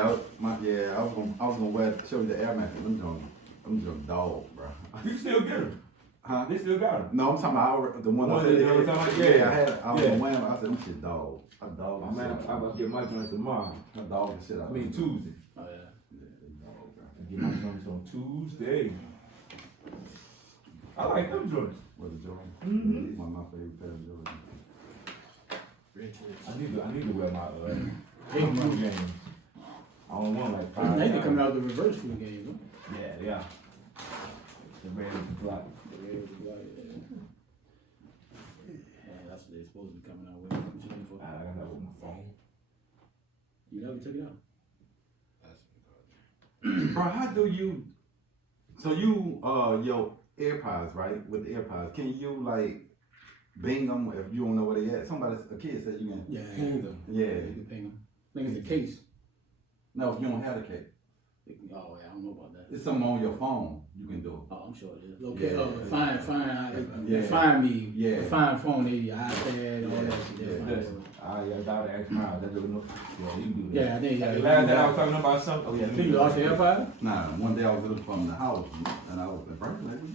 I was gonna show you the Air Max. I'm just dog, bro. You still get them? Huh? They still got them. No, I'm talking about the one I said. I was gonna wear them. I said, them shit dog. I dog. Oh, man, I'm about to get my joints tomorrow. I dog the shit out. I mean Tuesday. Oh yeah. I get my joints on Tuesday. I like them joints. What the Jordan? Mm-hmm. One of my favorite pair of Jordan. I need to wear my big blue games. I don't want like 5. They coming out the reverse flu game, huh? Yeah. The red and the black. That's what they're supposed to be coming out with. What you looking for? I got that with my phone. You never took it out? Bro, how do you? So you your AirPods, right? With the AirPods, can you like bing them if you don't know where they at? A kid said you can. Yeah, ping them. Yeah. You can ping them. I think it's a case. No, if you don't have the case. Oh yeah, I don't know about that. It's something on your phone. You can do it. Oh, I'm sure it is. Okay, Yeah. find me. Yeah. Find phone, iPad, all that shit. Listen, I doubt X miles. That doesn't look. Yeah, you can do that. Yeah, I think. The last day I was talking about something. Oh yeah. You lost your AirPod? Nah, one day I was looking from the house and I was like, bro,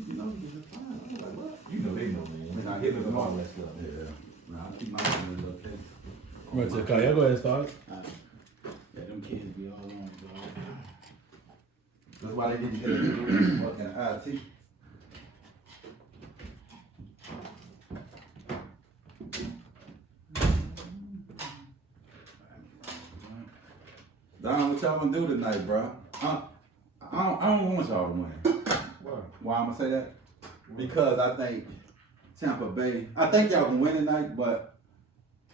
you know, you just fine. I was like, what? You know they know, man. I get them all that stuff. Yeah. Nah, I keep my phone in a little case. Right, so Kyle, go ahead and start. Yeah, them kids be all on, bro. That's why they didn't get a fucking IT. Don, what y'all gonna do tonight, bro? I don't want y'all to win. Why I'm gonna say that? Because I think Tampa Bay, I think y'all can win tonight, but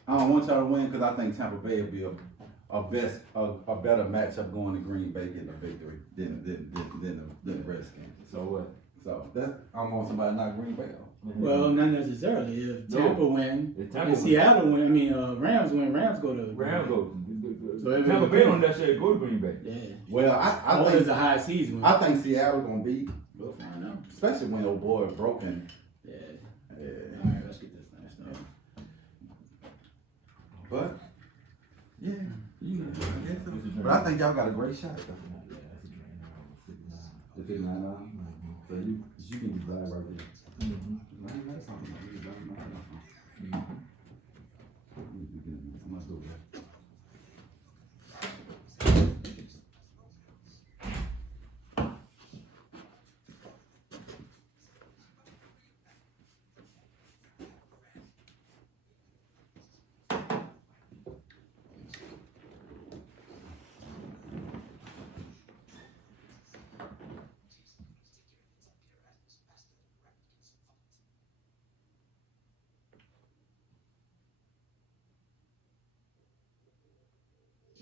I don't want y'all to win because I think Tampa Bay will be a better matchup going to Green Bay getting a victory than the Redskins. So what? So I want somebody to knock Green Bay off. Well, not necessarily. If Tampa win, If Tampa and Seattle win, Rams win, Rams go to Rams go. So if Tampa it- Bay don't necessarily go to Green Bay. Yeah. Well, I It's think a high season. I think Seattle gonna beat, We'll find out. especially when old boy broken. Yeah. Yeah. All right, let's get this nice stuff. But yeah, you know, I guess so. But I think y'all got a great shot though. The 59. So you can be glad right there. Let's do that.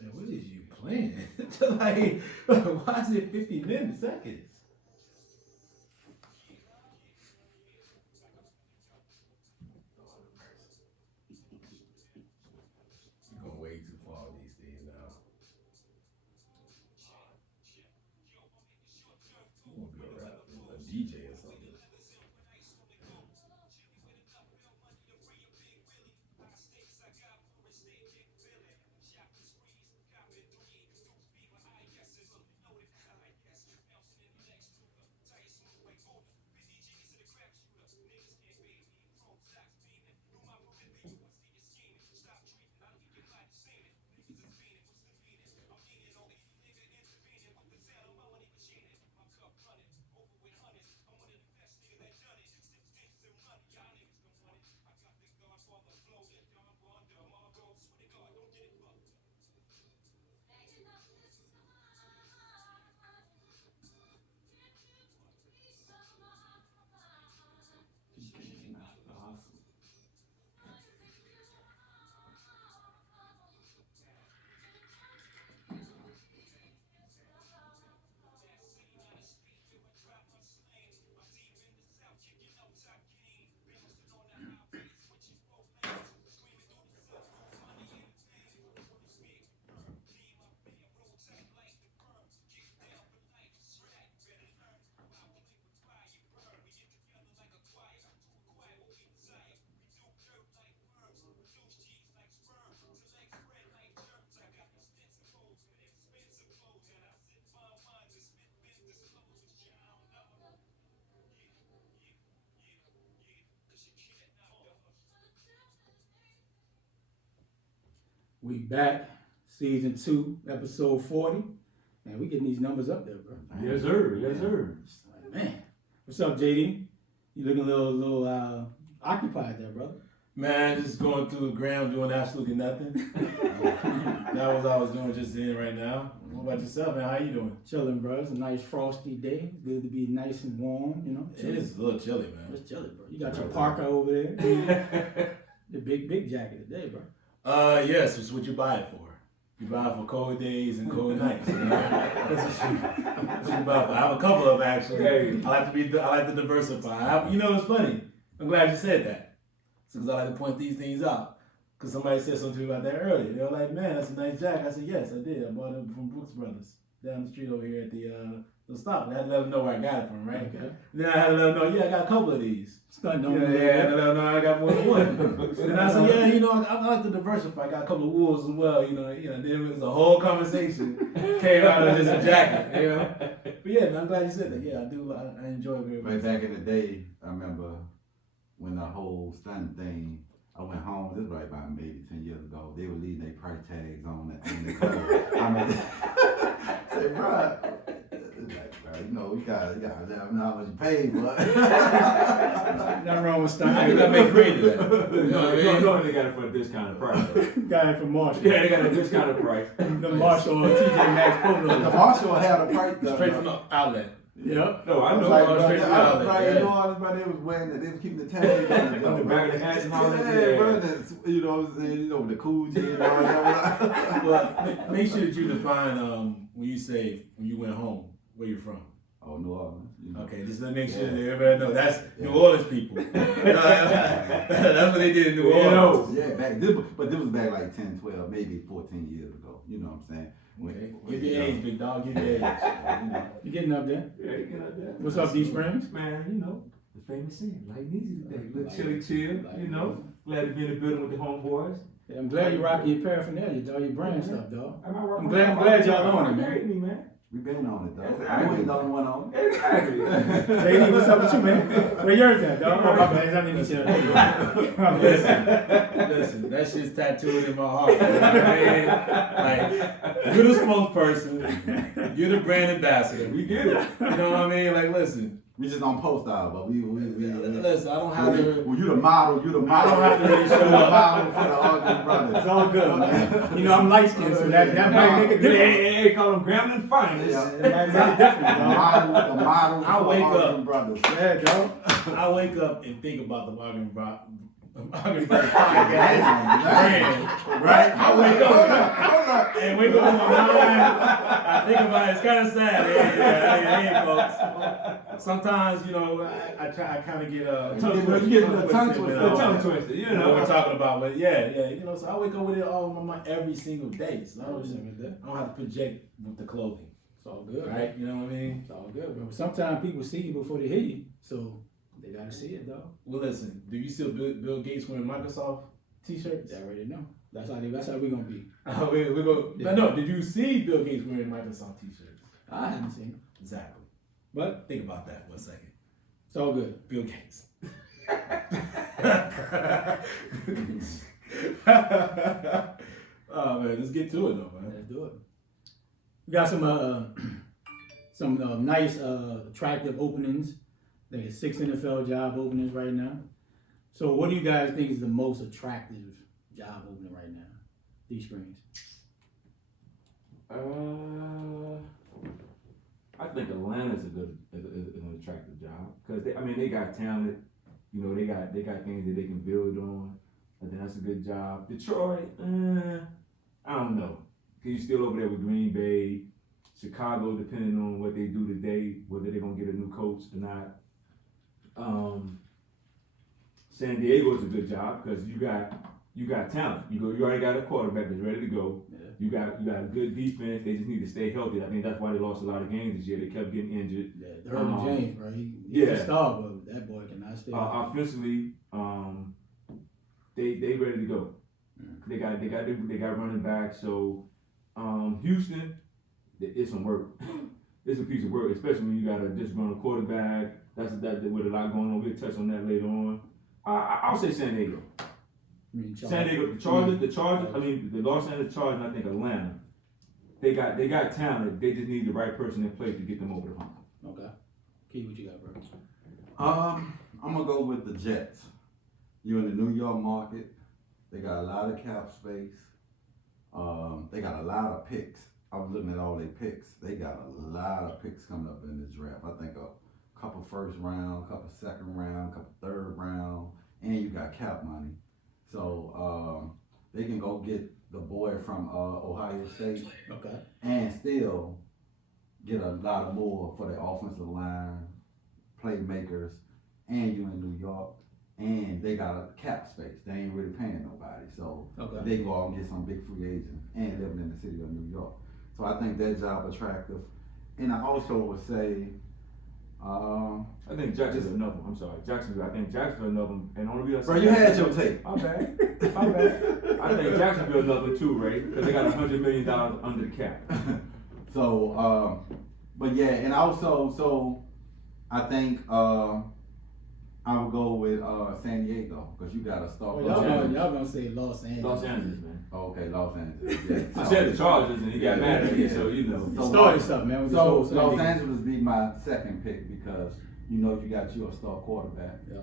Man, what is you playing? Like, why is it 50 seconds? You're going way too far with these things now. You want to be a DJ or something. We back, season 2, episode 40. Man, we getting these numbers up there, bro. Yes, sir. Yes, sir. Like, man, what's up, JD? You looking a little occupied there, brother. Man, just going through the ground doing absolutely nothing. That was all I was doing just then right now. What about yourself, man? How you doing? Chilling, bro. It's a nice frosty day. It's good to be nice and warm, you know. It is a little chilly, man. It's chilly, bro. You got your parka over there. The big jacket today, bro. Yes, it's what you buy it for. You buy it for cold days and cold nights. You know? That's what you buy it for. I have a couple of them, actually. Hey. I like to diversify. You know, it's funny. I'm glad you said that. Because I like to point these things out. Because somebody said something to me about that earlier. They were like, man, that's a nice jacket. I said, yes, I did. I bought it from Bucs Brothers down the street over here at the stop. I had to let them know where I got it from, right? Okay. Then I had to let them know, I got a couple of these. Stunting on Yeah, me. I had to let them know I got more than one. And I said, I like to diversify. I got a couple of wools as well, Then it was a whole conversation came out of just a jacket, But yeah, man, I'm glad you said that. Yeah, I do. I enjoy it very Right much. back in the day, I remember when the whole stunt thing, I went home, this was right about maybe 10 years ago, they were leaving their price tags on that thing. I mean, say, bro, you gotta let them know how much you paid, but. Nothing wrong with You stunting. gotta make free of that. You know what I mean? No, they got it for a discounted price. Got it from Marshall. Yeah, they got a discounted price. The Marshall or TJ Maxx The polo. Marshall had a price though. Straight from the outlet. Yep. No, I I was know. like, I was bro, straight from the I outlet. was like, yeah. all this money they was wearing, they was keeping the tag On the back of the hats and all that. Yeah, bro, that's, you know what I'm saying, the cool G and all that. Well, make sure that you define when you went home, where you're from. Oh, New Orleans. Okay, just to make sure that everybody know that's New Orleans people. That's what they did in New Orleans. Yeah, but this was back like 10, 12, maybe 14 years ago. You know what I'm saying? Okay. Give your age, big dog. Give your age. You getting up there? Yeah, you get out there. What's up, Dsprings? Man, the famous saying, like easy today. Little chilly chill, Glad to be in the building with the homeboys. Yeah, I'm glad you're rocking your paraphernalia, dog. Your brand stuff, dog. I'm glad y'all on it, man. Me, man. We been on it, though. Exactly. You ain't the only one on it. Exactly. JD, what's up with you, man? Where yours at, dog? Oh, my bad. I didn't need to Listen, that shit's tattooed in my heart. You know what I mean? Like, you're the spokesperson. You're the brand ambassador. We get it. You know what I mean? Like, listen. We just on post out, but we Listen, I don't have to. Well, you the model. You the model. I don't have to really show You the up. model for the Ogden brothers. It's all good, man. I'm light skinned, so that might make a difference. Hey, call them Gremlin finest. Yeah. It might make a difference, dog. The model I for wake Ogden up. brothers. Yeah, dog. I wake up and think about the Ogden Brothers podcast brand, right? I wake up and wake up in my mind. I think about it. It's kind of sad. Hey, folks. Sometimes, I kind of get tongue twisted, what we're talking about, but so I wake up with it all in my mind every single day. So I don't have to project with the clothing. It's all good, Right? You know what I mean? It's all good, bro. Sometimes people see you before they hear you, so they gotta see it, dog. Well, listen. Do you still Bill Gates wearing Microsoft T-shirts? They already know. That's how we gonna be. We go. Yeah. No. Did you see Bill Gates wearing Microsoft T-shirts? I haven't seen it, Exactly. but Think about that for a second. it's all good. Bill Gates. Oh man, let's get to it though, man. Let's do it. We got some nice, attractive openings. I think it's 6 NFL job openings right now. So, what do you guys think is the most attractive job opening right now? Dsprings. I think Atlanta's an attractive job because they got talent. They got things that they can build on. I think that's a good job. Detroit, I don't know. Cause you're still over there with Green Bay, Chicago, depending on what they do today, whether they're gonna get a new coach or not. San Diego is a good job because you got talent. You already got a quarterback that's ready to go. Yeah. You got a good defense. They just need to stay healthy. I think that's why they lost a lot of games this year. They kept getting injured. Yeah, Derwin James, bro. He's a star, but that boy cannot stay. Offensively, they ready to go. Yeah. They got running back. So Houston, it's some work. It's a piece of work, especially when you got a disgruntled quarterback. That's with a lot going on. We'll touch on that later on. I'll say San Diego. I mean, San Diego, the Chargers. I mean, the Los Angeles Chargers. And I think Atlanta. They got talent. They just need the right person in place to get them over the hump. Okay. Key, what you got, bro? I'm gonna go with the Jets. You're in the New York market. They got a lot of cap space. They got a lot of picks. I was looking at all their picks. They got a lot of picks coming up in this draft. I think a couple first round, a couple second round, a couple third round, and you got cap money. So they can go get the boy from Ohio State Okay. and still get a lot more for the offensive line, playmakers, and you in New York. And they got a cap space. They ain't really paying nobody. So Okay. they go out and get some big free agent and living in the city of New York. So I think that job attractive. And I also would say, I think Jacksonville another one. I'm sorry, Jacksonville. I think Jacksonville another one. And only reason I bro, say you that- had your take. My bad. My bad. I think Jacksonville another one too, Ray, because they got $100 million under the cap. So, but yeah, and also, so I think I would go with San Diego because you got a star. Well, y'all gonna say Los Angeles. Los Angeles, man. Oh, okay, Los Angeles. Yeah. I said the Chargers, and he got mad at me, so you know. You started something, man. With this So whole San Los Diego. Angeles be my second pick because you know you got you a star quarterback. Yeah.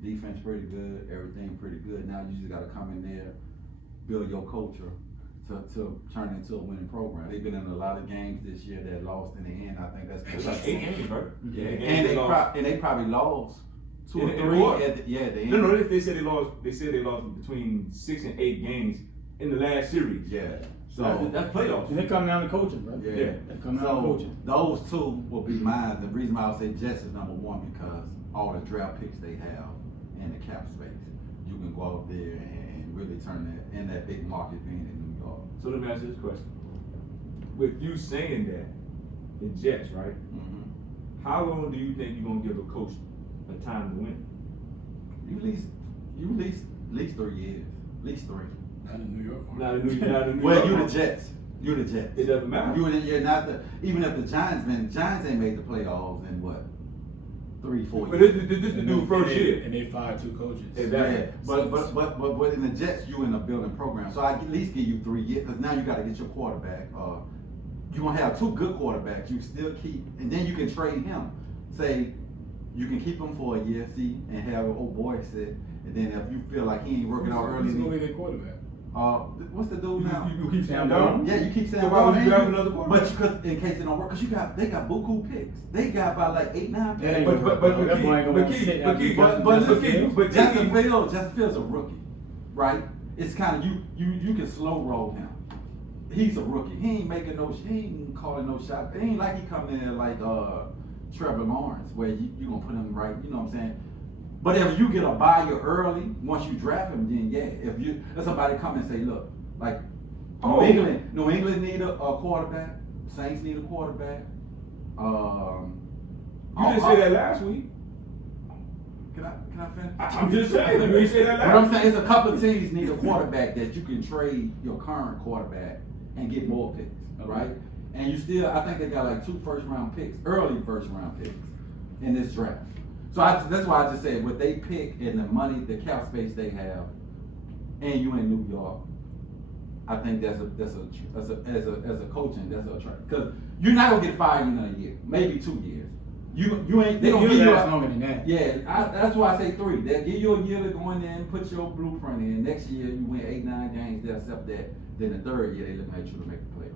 Defense pretty good, everything pretty good. Now you just got to come in there, build your culture to turn into a winning program. They've been in a lot of games this year that lost in the end. I think that's It's like 8 games, right? Yeah, 8 games and they lost. they probably lost 2 or In the 3 what? at the end. No, they said they lost. They said they lost between 6 and 8 games in the last series. Yeah. So So that's playoffs. And they come down to coaching, bro. yeah. Yeah. They come down to So coaching. those 2 will be mine. The reason why I would say Jets is number 1 because all the draft picks they have and the cap space, you can go out there and really turn that in that big market being in New York. So let me ask you this question: with you saying that, the Jets, right? Mm-hmm. How long do you think you're gonna give a coach a time to win? You at least 3 years, at least 3. Not in New York. Not a New Well, York you the market. Jets. You the Jets. It doesn't matter. You're not the. Even if the Giants ain't made the playoffs in what 3-4 But years. this is the new first year. And they fired 2 coaches. Exactly. Yeah, but in the Jets, you in a building program, so I at least give you 3 years because now you got to get your quarterback. You're gonna have 2 good quarterbacks. You still keep, and then you can trade him. Say you can keep him for a year, see, and have an old boy sit, and then if you feel like he ain't working out early, Who's gonna be their quarterback? what's the dude now? You keep Sam Darnold. Yeah, you keep saying, So why would you draft another quarterback? but because in case it don't work, because they got buku picks. They got about like 8-9 That picks. ain't But gonna work, bro. That boy ain't gonna want to sit after he But Justin Fields. Justin Fields a rookie, right? It's kind of you can slow roll him. He's a rookie. He ain't calling no shot. It ain't like he coming in there like Trevor Lawrence, where you gonna put him right. You know what I'm saying? But if you get a buyer early, once you draft him, then yeah. If somebody come and say, look, like New England need a quarterback. Saints need a quarterback. You didn't say that last week. Can I finish? I'm just saying. You didn't say that What last I'm saying is a couple of teams need a quarterback that you can trade your current quarterback and get more picks, right? And you still, I think they got like 2 first-round picks, early first-round picks in this draft. So that's why I just said what they pick and the money, the cap space they have, and you in New York, I think as a coaching, that's a attract. Because you're not gonna get fired in a year, maybe 2 years. You ain't. They gonna give you longer than that. Yeah, that's why I say 3. They'll give you a year to go in there and put your blueprint in. Next year you win 8-9 games. They'll accept that. Then the 3rd year they looking at you to make the playoffs.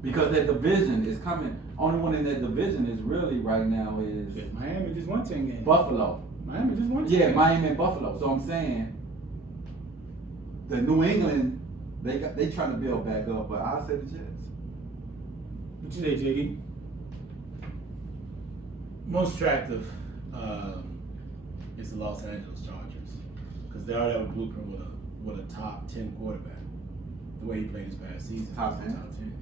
Because that division is coming. Only one in that division is really right now is Miami just won 10 games. Buffalo. Miami just won 10 Yeah, games. Miami and Buffalo. So I'm saying the New England they trying to build back up, but I'll say the Jets. What you say, Jiggy? Most attractive is the Los Angeles Chargers because they already have a blueprint with a top 10 quarterback. The way he played this past season, Top 10?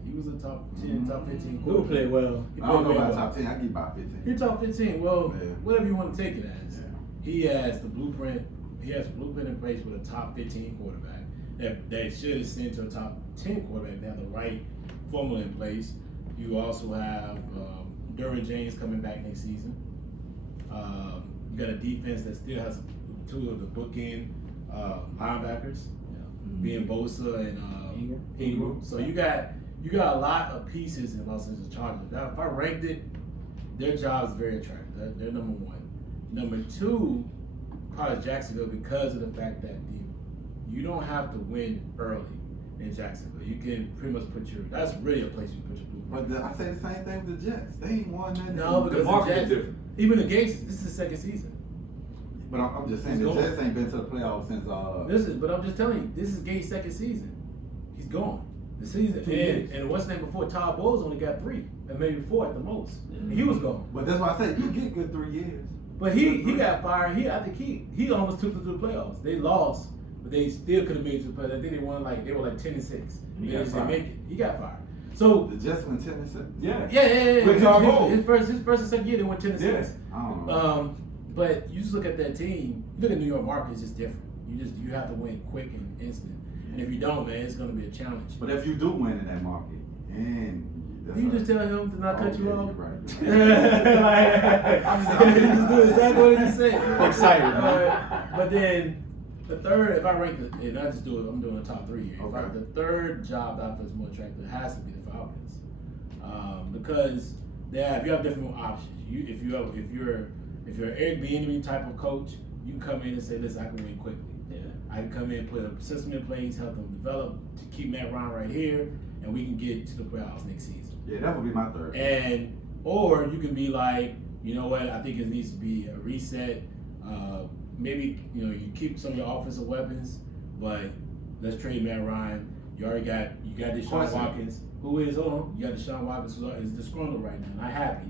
He was a top 10, top 15 Who quarterback. played well? He I don't know played about well. top 10. I give about 15. You're top 15. Well, Yeah. whatever you want to take it as. Yeah. He has the blueprint. He has a blueprint in place with a top 15 quarterback that should ascend to a top 10 quarterback. They have the right formula in place. You also have Derwin James coming back next season. You got a defense that still has 2 of the bookend linebackers, being Bosa and Ingram. So you got a lot of pieces in Los Angeles Chargers. Now, if I ranked it, their job is very attractive. They're number one. Number two, probably Jacksonville, because of the fact that you don't have to win early in Jacksonville. You can pretty much that's really a place you put your blueprint. But I say the same thing with the Jets. They ain't won nothing. No, because The market the is Jets, different. even the Gates, this is the second season. But I'm just saying He's the gone. Jets ain't been to the playoffs since But I'm just telling you, this is Gates' second season. He's gone. The season, 2 years. and what's the name before? Todd Bowles only got 3, and maybe 4 at the most. And he was gone. But that's why I say you get good 3 years. But he got fired. I think he almost took them to the playoffs. They lost, but they still could have made it to the playoffs. I think they won they were 10-6. And he They got just didn't fired. make it. He got fired. So The Jets went 10-6. Yeah. yeah. With Todd Bowles. His first and second year they went 10-6. Yeah. I don't know. But you just look at that team. You look at New York market, it's just different. You have to win quick and instant. And if you don't, man, it's going to be a challenge. But if you do win in that market, and You just tell him to not cut you off. Right. I'm just do exactly what he just said. Excited, man. But then the third, if I rank it, and I just do it, I'm doing the top 3 here. Okay. The third job that I feel is more attractive has to be the Falcons, because if you have different options. If you're an Eric Bieniemy type of coach, you can come in and say, listen, I can win quickly. Yeah. I can come in and put a system in place, help them develop to keep Matt Ryan right here, and we can get to the playoffs next season. Yeah, that would be my third. Or you can be like, you know what, I think it needs to be a reset. Maybe, you keep some of your offensive weapons, but let's trade Matt Ryan. You got DeShuan Watson, you got DeShuan Watson, who is disgruntled right now, not happy.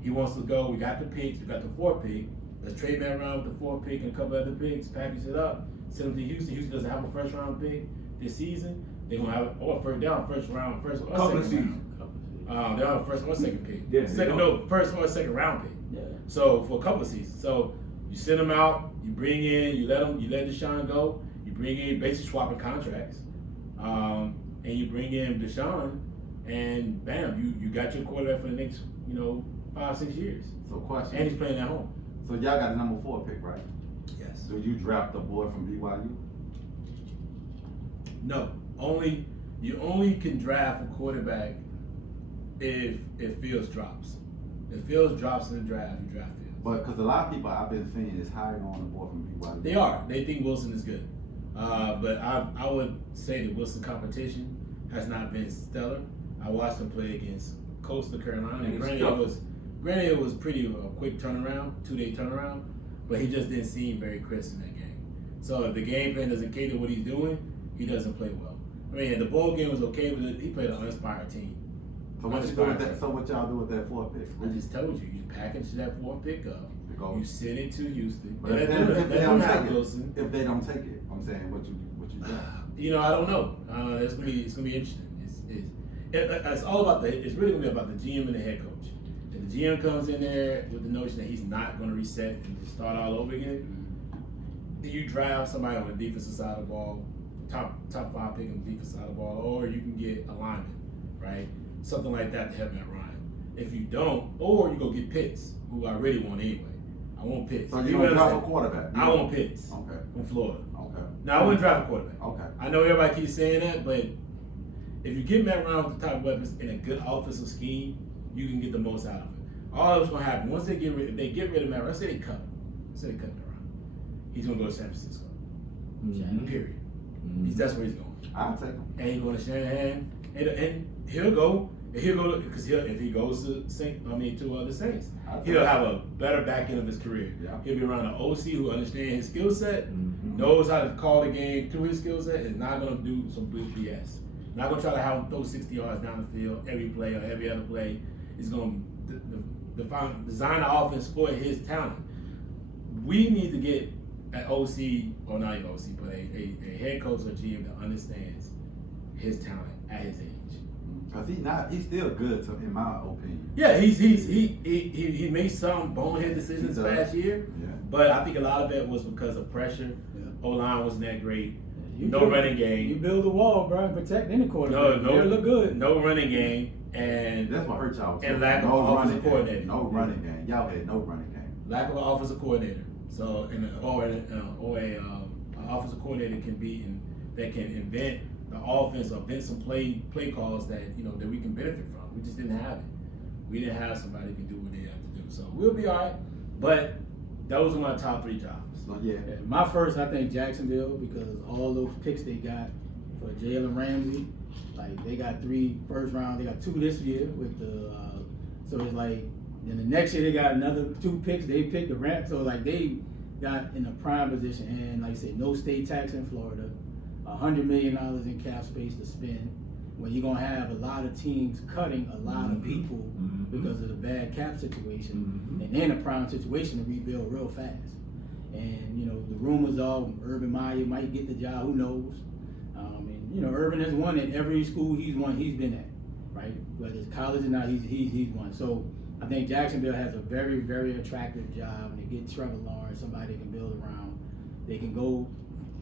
He wants to go. We got the picks. We got the 4th pick. Let's trade Matt Ryan with the 4th pick and a couple other picks, package it up, send them to Houston. Houston doesn't have a first round pick this season. They're gonna have first round, first or Couple of second round. seasons. They don't have a first or second pick. Yeah, First or second round pick. Yeah. So for a couple of seasons. So you send them out, you bring in, you let DeShuan go, you bring in basically swapping contracts, and you bring in DeShuan, and bam, you got your quarterback for the next 5-6 years, So question. and he's playing at home. So y'all got the number 4 pick, right? Yes. Do you draft the boy from BYU? No. You only can draft a quarterback if Fields drops. If Fields drops in the draft, you draft Fields. But because a lot of people I've been seeing is high on the boy from BYU. They are. They think Wilson is good. But I would say that Wilson competition has not been stellar. I watched him play against Coastal Carolina. And granted, it was pretty quick turnaround, 2-day turnaround, but he just didn't seem very crisp in that game. So if the game plan doesn't cater what he's doing, he doesn't play well. I mean, the bowl game was okay, but he played an uninspired team. So what you do with that? So what y'all do with that 4th pick? I just told you package that 4th pick up. Because- You send it to Houston. But Let if them they have don't take Wilson. it, if they don't take it, I'm saying what you do. I don't know. It's gonna be interesting. It's all about it's really gonna be about the GM and the head coach. If the GM comes in there with the notion that he's not gonna reset and just start all over again, you draft somebody on the defensive side of the ball, top 5 pick on the defensive side of the ball, or you can get a lineman, right? Something like that to help Matt Ryan. If you don't, or you go get Pitts, who I really want anyway. I want Pitts. So you don't draft a quarterback? I want Pitts. Okay. From Florida. Okay. Now, I wouldn't draft a quarterback. Okay. I know everybody keeps saying that, but if you get Matt Ryan with the top weapons in a good offensive scheme, you can get the most out of it. All that's gonna happen once if they get rid of Matt Ryan, let's say they cut Matt Ryan, he's gonna go to San Francisco. Period. That's where he's going. I'll take him. And he's going to Shanahan, and he'll go because if he goes to the Saints, he'll have a better back end of his career. Yeah. He'll be around an OC who understands his skill set, knows how to call the game through his skill set, and not going to do some big BS. Not going to try to have him throw 60 yards down the field every play or every other play. He's going to design the offense for his talent. We need to get an OC, or not an OC, but a head coach or GM that understands his talent at his age. Cause he's still good in my opinion. Yeah, he made some bonehead decisions last year, Yeah. but I think a lot of it was because of pressure. Yeah. O-line wasn't that great. You No build- running game. You build the wall, bro, and protect any quarterback. No, They look good. No running game, and That's what hurt y'all. And lack of no offensive running game. coordinator. No running game. Y'all had no running game. lack of an offensive coordinator. So an offensive coordinator can be and that can invent the offense or invent some play calls that that we can benefit from. We just didn't have it. We didn't have somebody who can do what they have to do. So we'll be all right. But those are my top 3 jobs. So, yeah. Yeah, my first, I think Jacksonville, because all those picks they got for Jalen Ramsey, like they got 3 first round, they got 2 this year with the, so it's like, then the next year they got another 2 picks, they picked the Rams, so like they got in a prime position, and like I said, no state tax in Florida, $100 million in cap space to spend, when you're gonna have a lot of teams cutting a lot of people because of the bad cap situation, and they're in a prime situation to rebuild real fast. And the rumors are Urban Meyer might get the job. Who knows? And Urban has won at every school he's been at, right? Whether it's college or not, he's won. So I think Jacksonville has a very, very attractive job, and they get Trevor Lawrence, somebody they can build around. They can go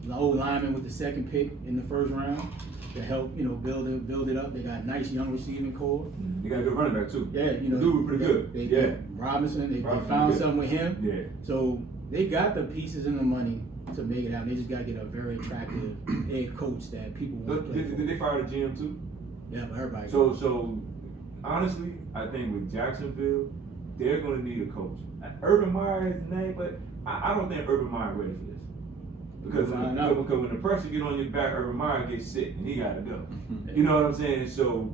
the old lineman with the second pick in the first round to help build it up. They got a nice young receiving core. They got a good running back too. Yeah, the dude was pretty good. They Robinson, they found good. something with him. Yeah. So they got the pieces and the money to make it out. They just got to get a very attractive head coach that people want to play for. Did they fire the GM too? Yeah, but everybody. So honestly, I think with Jacksonville, they're going to need a coach. Urban Meyer is the name, but I don't think Urban Meyer ready for this. Because when the pressure get on your back, Urban Meyer gets sick and he got to go. You know what I'm saying? So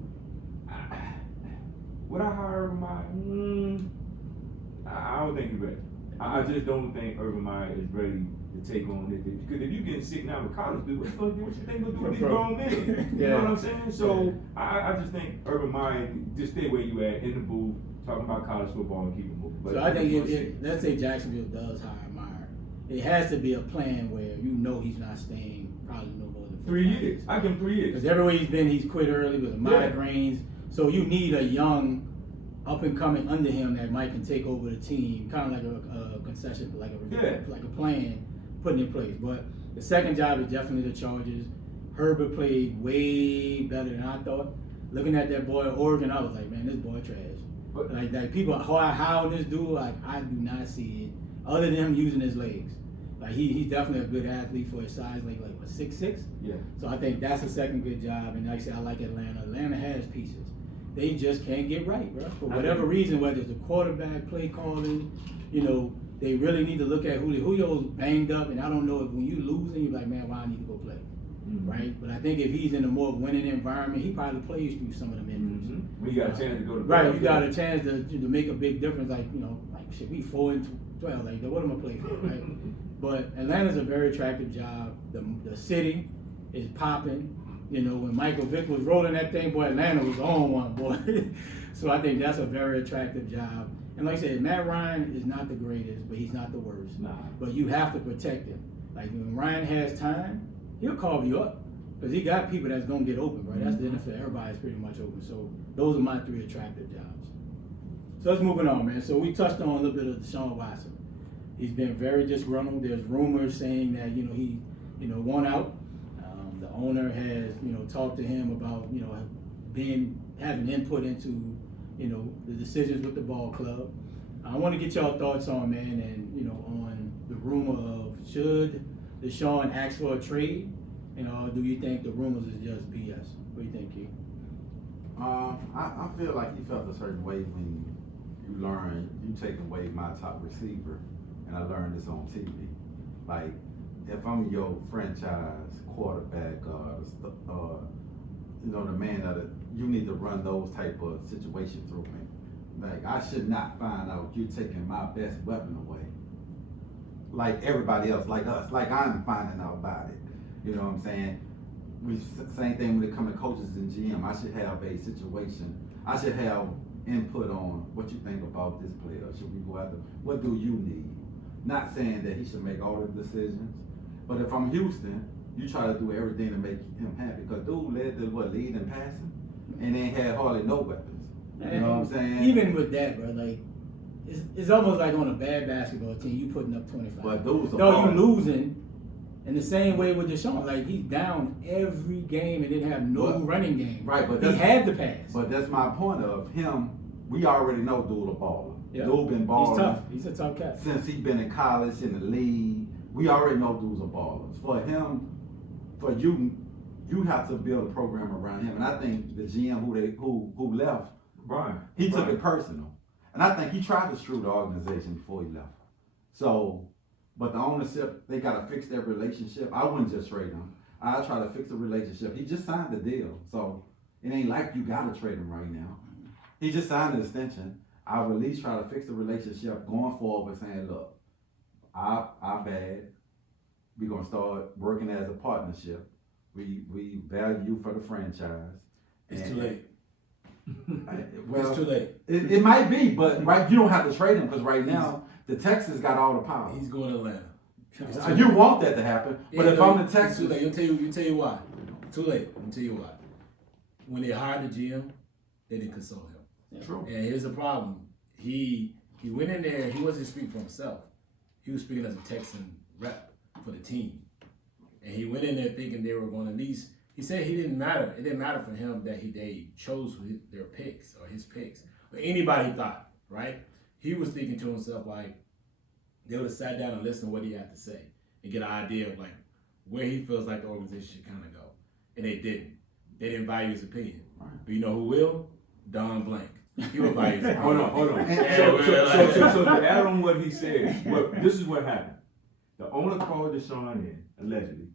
would I hire Urban Meyer? I don't think he's ready. I just don't think Urban Meyer is ready to take on it. Because if you getting sick now with college dudes, what you think gonna do with these grown men? You know what I'm saying? So I just think Urban Meyer, just stay where you at in the booth, talking about college football and keep it moving. But so I think if let's say Jacksonville does hire Meyer, it has to be a plan where he's not staying probably no more than 3 years. I give him 3 years. Because everywhere he's been, he's quit early with migraines. So you need a young, up and coming under him that Mike can take over the team, kind of like a concession, like a plan put in place. But the second job is definitely the Chargers. Herbert played way better than I thought. Looking at that boy at Oregon, I was like, man, this boy trash. But like people how this dude, like I do not see it other than him using his legs. Like he's definitely a good athlete for his size, like what 6'6". Yeah. So I think that's a second good job. And like I said, I like Atlanta. Atlanta has pieces. They just can't get right, bro. For whatever reason, whether it's the quarterback, play calling, they really need to look at Julio's banged up, and I don't know if when you losing, you're like, man, why I need to go play, right? But I think if he's in a more winning environment, he probably plays through some of them injuries. When you got a chance to go to right, you got a chance to make a big difference. Like shit, we 4-12. Like, what am I play for, right? But Atlanta's a very attractive job. The city is popping. When Michael Vick was rolling that thing, boy, Atlanta was on one, boy. So I think that's a very attractive job. And like I said, Matt Ryan is not the greatest, but he's not the worst. Nah. But you have to protect him. Like when Ryan has time, he'll carve you up. Because he got people that's going to get open, right? That's the NFL. Everybody's pretty much open. So those are my 3 attractive jobs. So let's move on, man. So we touched on a little bit of DeShuan Watson. He's been very disgruntled. There's rumors saying that, he, won out. The owner has, talked to him about, having input into, the decisions with the ball club. I want to get y'all thoughts on, man, and, on the rumor of should DeShuan ask for a trade, do you think the rumors is just BS? What do you think, Keith? I feel like he felt a certain way when you learn you take away my top receiver, and I learned this on TV. Like, if I'm your franchise quarterback, the man you need to run those type of situations through me. Like, I should not find out you taking my best weapon away. Like everybody else, like us, like I'm finding out about it. You know what I'm saying? Same thing when it comes to coaches and GM. I should have a situation. I should have input on what you think about this player. Should we go after? What do you need? Not saying that he should make all the decisions, but if I'm Houston, you try to do everything to make him happy. Because dude led in passing, and then had hardly no weapons. You know what I'm saying? Even with that, bro, like it's almost like on a bad basketball team, you putting up 25. But dudes you losing. In the same way with DeShuan, like he's down every game and didn't have no running game. Right, but he had the pass. But that's my point of him. We already know dude a baller. Yeah. Dude been balling. He's tough. He's a tough cat. Since he been in college, in the league, We already know dudes are ballers. For him, for you have to build a program around him. And I think the GM who left, Brian, he took it personal. And I think he tried to screw the organization before he left. So, but the ownership, they got to fix their relationship. I wouldn't just trade him. I try to fix the relationship. He just signed the deal. So it ain't like you got to trade him right now. He just signed an extension. I would at least try to fix the relationship going forward, saying, look, our bad. We're going to start working as a partnership. We value you for the franchise. It's too late. Well, It's too late. It might be, but right, you don't have to trade him because right now the Texans got all the power. He's going to Atlanta. You want that to happen, but if I'm the It's too Texans, late. You'll tell you why. Too late. I'll tell you why. When they hired the GM, they didn't consult him. true. And here's the problem. He went in there, he wasn't speaking for himself. He was speaking as a Texan rep for the team. And he went in there thinking they were going to at least, he said it didn't matter for him that they chose their picks or his picks. Or anybody thought, right? He was thinking to himself like, they would have sat down and listened to what he had to say and get an idea of like where he feels like the organization should kind of go. And they didn't. They didn't value his opinion. Right. But you know who will? Don Blank. He will value his opinion. Hold on. So to add on what he said, this is what happened. The owner called DeShuan in, allegedly,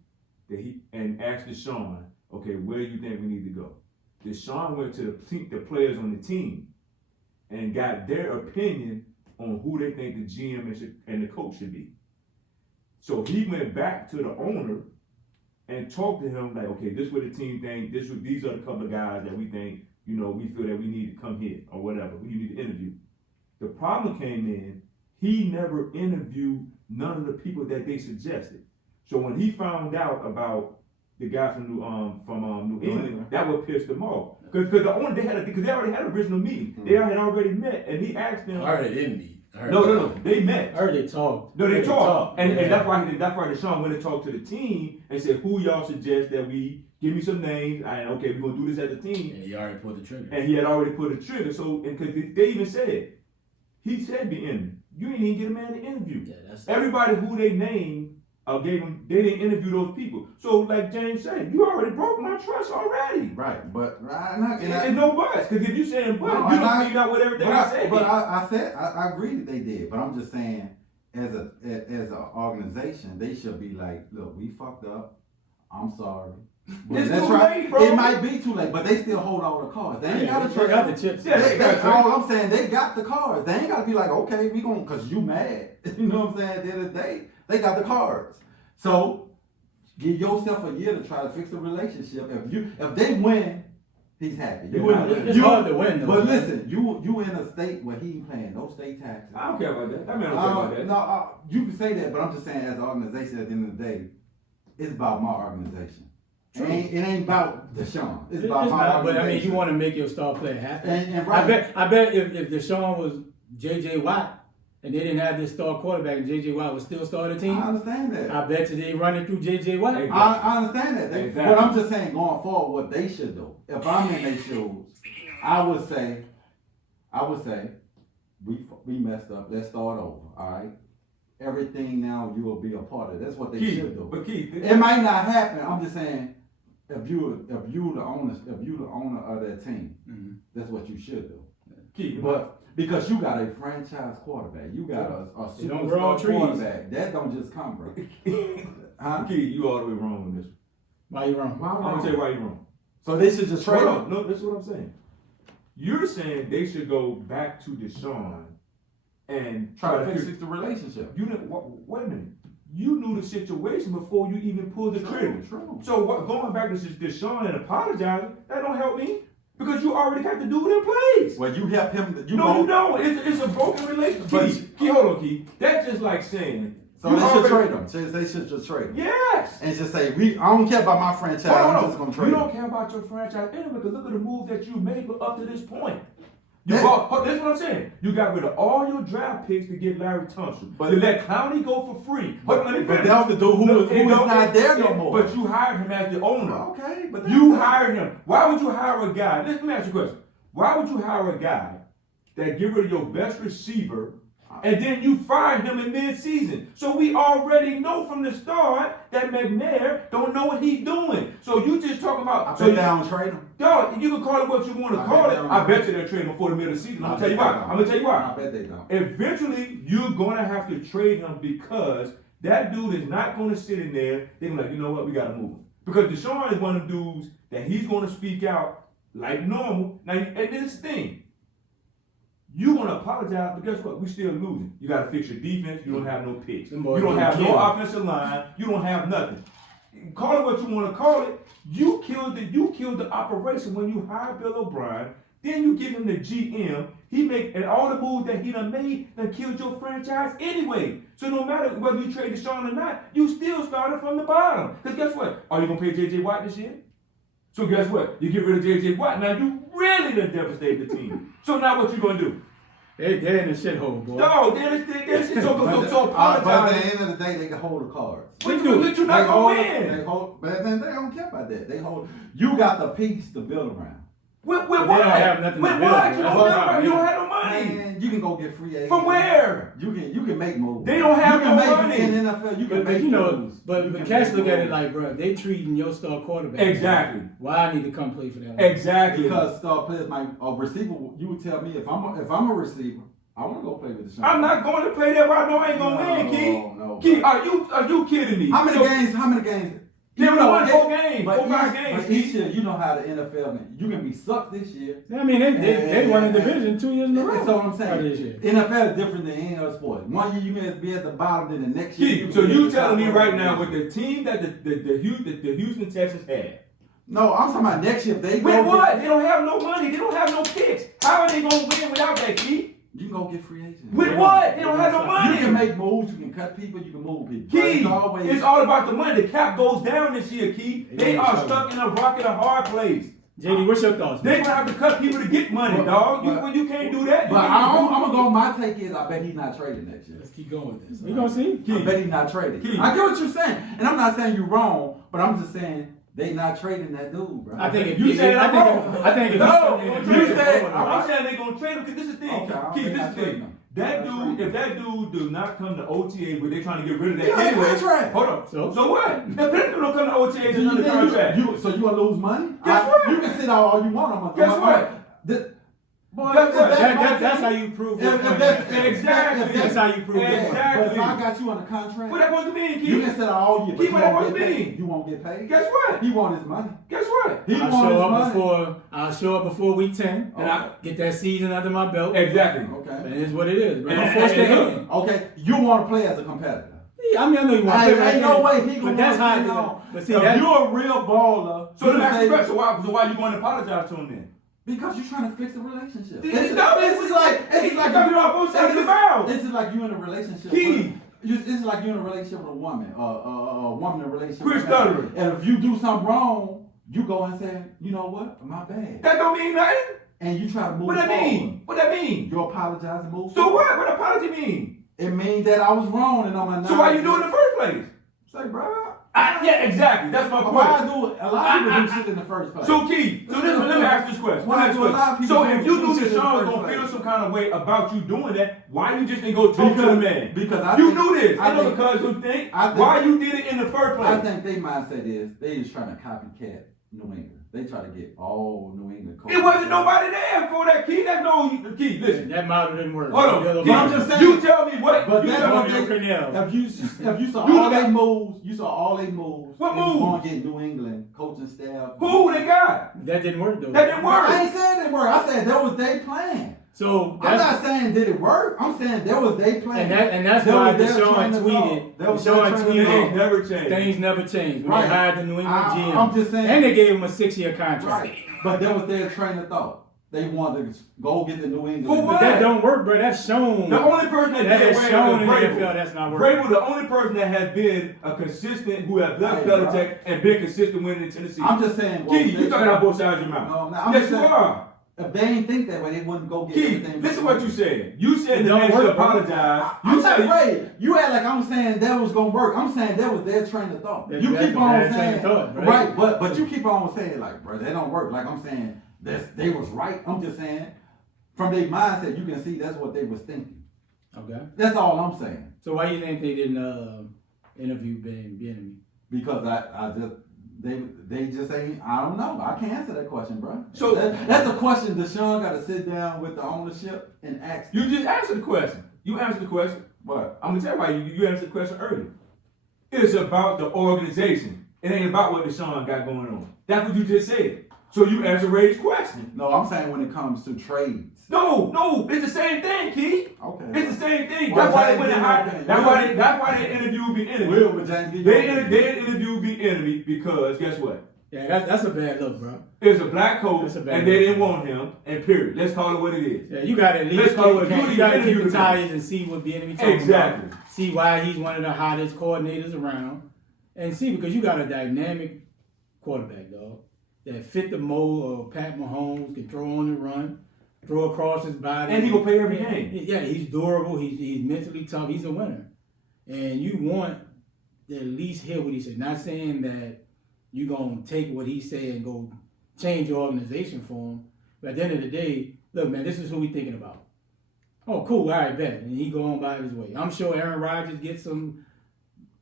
and asked DeShuan, okay, where do you think we need to go? DeShuan went to the players on the team and got their opinion on who they think the GM and the coach should be. So he went back to the owner and talked to him like, okay, this is what the team think. These are the couple of guys that we think, we feel that we need to come here or whatever. We need to interview. The problem came in, he never interviewed none of the people that they suggested. So when he found out about the guy from New England, that would piss them off. Because the owner, they already had an original meeting. They had already met, and he asked them. I heard they didn't meet. No, they met. I heard they talked. No, they talked. And that's why DeShuan went and talked to the team and said, who y'all suggest that we give me some names, and okay, we're gonna do this as a team. And he already pulled the trigger. And he had already pulled the trigger. So, because they even said, he said the interview. You didn't even get a man to interview. Yeah, that's Everybody who they named, they didn't interview those people. So, like James said, you already broke my trust already. Right, but There's no buts. Because if you saying but, you don't figure out what everything I said. But I agree that they did. But I'm just saying, as an organization, they should be like, look, we fucked up. I'm sorry. But It's too late, bro. It might be too late, but they still hold all the cards. They ain't got to they got the chips. all I'm saying, they got the cards. They ain't got to be like, okay, we gonna, cause you mad. You know what I'm saying? At the end of the day, they got the cards. So give yourself a year to try to fix the relationship. If they win, he's happy. It's hard to win though. But listen, you in a state where he ain't paying no state taxes. I don't care about that. I mean, I don't care about that. No, you can say that, but I'm just saying, as an organization, at the end of the day, it's about my organization. It ain't about DeShuan. It's about my organization. But I mean, you want to make your star player happy. And right. I bet if DeShuan was J.J. Watt and they didn't have this star quarterback and J.J. Watt would still start the team, I understand that. I bet you they running through J.J. Watt. Exactly. I understand that. Exactly. But I'm just saying, going forward, what they should do. If I'm in their shoes, I would say, we messed up. Let's start over. All right. Everything now you will be a part of. That's what they should do. But Keith, it might not happen. I'm just saying, if you the owner of that team, that's what you should do. Keith, but because you got a franchise quarterback, you got a superstar quarterback. That don't just come, bro. Keith, you all the way wrong with this. Why you wrong? I'm gonna tell you why you're wrong. So they should just trade him. No, that's what I'm saying. You're saying they should go back to DeShuan and try to fix the relationship. You didn't. Wait a minute. You knew the situation before you even pulled the trigger. True. So going back to DeShuan and apologizing, that don't help me because you already got the dude in place. Well, you help him. You don't. It's a broken relationship. Keith, hold on, Keith. That's just like saying. So they should trade him. They should just trade him. Yes. And just say, I don't care about my franchise. I'm just gonna trade. You don't care about your franchise anyway. Because look at the move that you made up to this point. That's what I'm saying. You got rid of all your draft picks to get Larry Tunsil. But you let Clowney go for free. But that was the dude who is not there no more. But you hired him as the owner. Okay, but you hired him. Why would you hire a guy? Let me ask you a question. Why would you hire a guy that get rid of your best receiver And then you fire him in mid-season. So we already know from the start that McNair don't know what he's doing. So you just talking about. I bet so they don't trade him. Dog, you can call it what you want to call it. I bet you they'll trade him before the middle of the season. I'm gonna tell you why. I bet they don't. Eventually, you're gonna have to trade him because that dude is not gonna sit in there. They're gonna be like, you know what, we gotta move him. Because DeShuan is one of them dudes that he's gonna speak out like normal. Now, and this thing. You want to apologize, but guess what? We still losing. You got to fix your defense. You don't have no picks. You don't have no offensive line. You don't have nothing. Call it what you want to call it. You killed the operation when you hired Bill O'Brien. Then you give him the GM. And all the moves that he done made that killed your franchise anyway. So no matter whether you trade DeShuan or not, you still started from the bottom. Because guess what? Are you gonna pay J.J. Watt this year? So guess what? You get rid of J.J. Watt. Now you really done devastated the team. So now what you gonna do? They're in the shithole, boy. No, they're so But apologize. at the end of the day, they can hold the cards. What you not gonna win? They hold, but then they don't care about that. They hold. You got the piece to build around. With They what? don't have nothing With to build. what? You That's don't the have problem. you don't have no money. Man, you can go get free agents. From where? You can make moves. They don't have you can no make, money. In the NFL, you can But make you know, moves. but You the can cats make look at it moves. like, bro, they treating your star quarterback. Exactly. Why I need to come play for that? Exactly. Because star players might a receiver. You would tell me if I'm a receiver, I want to go play with the. I'm not going to play that where I know I ain't gonna win, Key. No. Key, are you kidding me? How many games? They You know, won 4 but games, 5 games. But each year, you know how the NFL, you can be sucked this year. I mean, they won the division 2 years in a row. That's what I'm saying. This year. NFL is different than any other sport. One year you may be at the bottom, then the next year. Key, so you telling me right now with the team that the Houston Texans had. No, I'm talking about next year. If they With go what? They don't have no money. They don't have no picks. How are they gonna win without that, Key? You can go get free agents. With what? They don't have no money. You can make moves. You can cut people. You can move people. Key, But it's all about the money. The cap goes down this year, Key. They are stuck in a rock and a hard place. JD, what's your thoughts? They're gonna have to cut people to get money, dog. You can't do that. But I'm gonna go. My take is, I bet he's not traded next year. Let's keep going with this. We gonna see. I bet he's not traded. Key. I get what you're saying, and I'm not saying you're wrong, but I'm just saying they not trading that dude, bro. I think if You said I'm wrong. I think if No, you said- I'm saying they're gonna trade him because this is the thing. Okay, Key, they this not is the trading thing. him. That They not dude, trading if that dude does not come to OTA, where they're trying to get rid of that Yeah, anyway. contract. Hold on. So? So what? If that dude don't come to OTA, So he's under contract. so you want to lose money? Guess what? You can sit out all you want. Guess what? Boy, Guess what? that's how you prove your point. Exactly. That's how you prove your point. Exactly. But if I got you on a contract, What that supposed to mean, Key? you can sit out all year, but Key, you what that won't supposed get to paid. mean? You won't get paid. Guess what? He want his money. Guess what? He I'll want his show money. I'll show up before week 10, and I get that season under my belt. Exactly. Okay. And it's what it is, bro. And- I'm forced to and- hit. Okay. You want to play as a competitor. I mean, I know you want to play. Ain't no way he But gonna that's how. know. But see, If that you're a real baller, So let me you ask you a say- question. So why you going to apologize to him then? because you're trying to fix a relationship. It's It's like talking about both sides of the vow. This is like you in a relationship. Key. This is like you in a relationship with a woman, a woman in a relationship. Quit with a man. stuttering. And if you do something wrong, you go and say, you know what, my bad, That don't mean nothing. and you try to move What that forward. mean? What that mean? You apologize and move So forward. what? What apology mean? It means that I was wrong and I'm not. So why you do it in the first place? Say, bro. Yeah, exactly. That's my Why I point. do it? A lot of people do shit in the first place. So Key, let me ask this question. Why do a lot of people So do if you knew shit in the Deshaun was first gonna place? feel some kind of way about you doing that, why you just didn't go talk to the man? Because I You think- knew this. I know think- because you think. I think- Why you did it in the first I place? think their mindset is they just trying to copycat New England. They try to get all New England coaches. It wasn't nobody there for that, Key. That's no Key. Listen. that model didn't work. Hold on. The other Key, I'm model. just saying- you tell me what. But you that's tell what me. they- If you saw You all got- they moves, you saw all they moves. What they was moves? going to get New England coaching staff. Who they got? That didn't work though. That didn't work. I ain't saying it worked. I said that was their plan. So I'm that's not saying did it work. I'm saying that was their plan. and that's That why was their Deshaun train of tweeted. thought. That was Deshaun their train of tweeted. thought. Never changed. Things never changed when Right. they hired the New England GM. I'm just saying. And they gave him a 6-year contract. Right. But that was their train of thought. They wanted to go get the New England. For But what? that don't work, bro. That's shown. The only person that That did is away shown in was the Vrabel. NFL. That's not working. Vrabel, the only person that has been a consistent, who has left Hey, Belichick and been consistent winning in Tennessee. I'm just saying. Key, you talking out both sides of your mouth. No, I'm not. I'm Yes, just you saying, are. If they ain't think that way, they wouldn't go get Key, everything. listen what you said. You said It the don't man should work, bro. apologize. I'm You not said right. You act like I'm saying that was gonna work. I'm saying that was their train of thought. That's You keep a on bad train saying of thought, right? right, but you keep on saying like, bro, they don't work. Like I'm saying they was right. I'm just saying from their mindset, you can see that's what they was thinking. Okay. That's all I'm saying. So why you think they didn't interview Ben? Because they just ain't. I don't know. I can't answer that question, bro. So that's a question DeShuan got to sit down with the ownership and ask. You just answered the question. You answered the question. What? I'm gonna tell you why you answered the question earlier. It's about the organization. It ain't about what DeShuan got going on. That's what you just said. So you answered Ray's question. No, I'm saying when it comes to trades. No, it's the same thing, Key. Okay. It's the same thing. Well, That's why they James went and did hired. okay. That's why they interview be enemy. Will with James give you They okay. interview be enemy because guess what? Yeah, that's a bad look, bro. It's a black coach, That's a bad and they look. didn't want him. And period. Let's call it what it is. Yeah, you got to at least Let's call it you got to interview keep the the tires and see what the enemy talking Exactly. about. See why he's one of the hottest coordinators around, and see because you got a dynamic quarterback, dog, that fit the mold of Pat Mahomes, can throw on the run, throw across his body, And he gonna play every game. Yeah, he's durable. He's mentally tough. He's a winner, and you want to at least hear what he said. Not saying that you're gonna take what he said and go change your organization for him. But at the end of the day, look, man, this is who we thinking about. Oh, cool, all right, bet. And he go on by his way. I'm sure Aaron Rodgers gets some.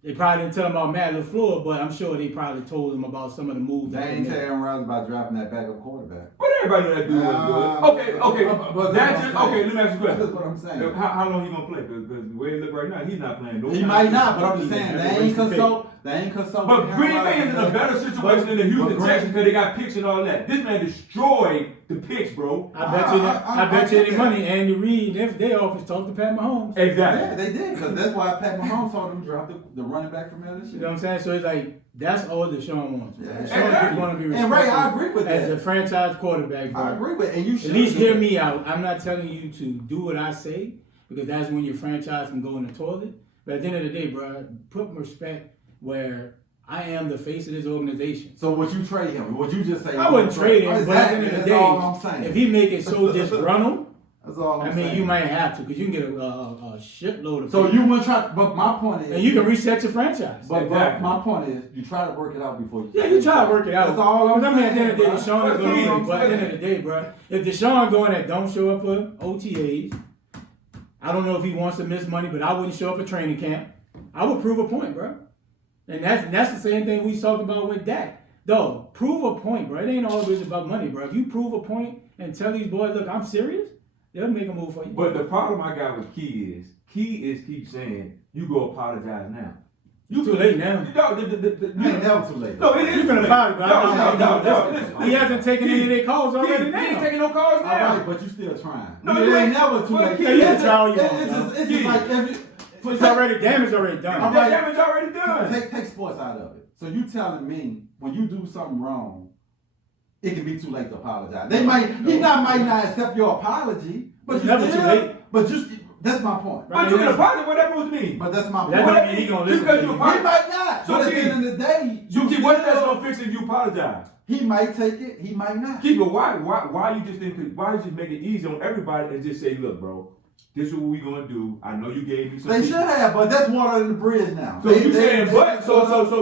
They probably didn't tell him about Matt LaFleur, but I'm sure they probably told him about some of the moves They that ain't they tell made. Aaron Rodgers about dropping that backup quarterback. But everybody know that dude wasn't good. Okay. but That's that's just what I'm okay. Let me ask you a That's question. what I'm saying. How long he gonna play? Because the way he look right now, he's not playing. No He time might soon. not, but I'm just saying they ain't consult. They ain't consult. But Green Bay is in a better situation than the Houston Texans because they got picks and all that. This man destroyed the picks, bro. I bet you any money, Andy Reid, if their office talked to Pat Mahomes. Exactly. Yeah, they did because that's why Pat Mahomes told them to drop the running back from LSU. You know what I'm saying? So it's like that's all DeShuan wants. Yeah. DeShuan Exactly. just want to be And Ray, respected I agree with as that. a franchise quarterback, bro. I agree with, and you should At least do hear that. me out. I'm not telling you to do what I say because that's when your franchise can go in the toilet. But at the end of the day, bro, put respect where I am the face of this organization. So would you trade him? Would you just say? I wouldn't trade him, but at the end of the That's all I'm day, saying. if he make it so disgruntled, That's all I'm saying. I mean, you might have to because you can get a shitload of So people. you wouldn't try, but my point is, And you can reset your franchise. But Exactly. my point is, you try to work it out before you. Yeah, you try to work it out. That's all I'm I mean, at the end of the day, saying, DeShuan bro. is going. But at the end of the day, bro, if DeShuan going that don't show up for OTAs, I don't know if he wants to miss money, but I wouldn't show up for training camp. I would prove a point, bro. And that's the same thing we talked about with Dak. Though, prove a point, bro. It ain't always about money, bro. If you prove a point and tell these boys, look, I'm serious, they'll make a move for you. But the problem I got with Key keep saying, you go apologize now. You too late now. No, You ain't never too late. No, it is You can too late. apologize, but No, he hasn't taken any of their calls already He now. ain't taking no calls All now. right, but you still trying. No, it you ain't ain't. never too But late. Key, you can try all you want, It's Key. just like every. It's already damage already done. All That right. damage already done. Take sports out of it. So you telling me when you do something wrong, it can be too late to apologize. He might not accept your apology, but It's you never still, too late. But that's my point. But you can apologize, what that supposed to mean? But that's my point. That What don't that mean he mean? gonna Just listen because to you you. He apologize. might not. So but at Keith, the end of the day, You keep what that's still- gonna fix if you apologize. He might take it. He might not. Keep it. Why you just think? Why you just make it easy on everybody and just say, look, bro, this is what we gonna do. I know you gave me some. They should have, but that's water under the bridge now. So you saying but? So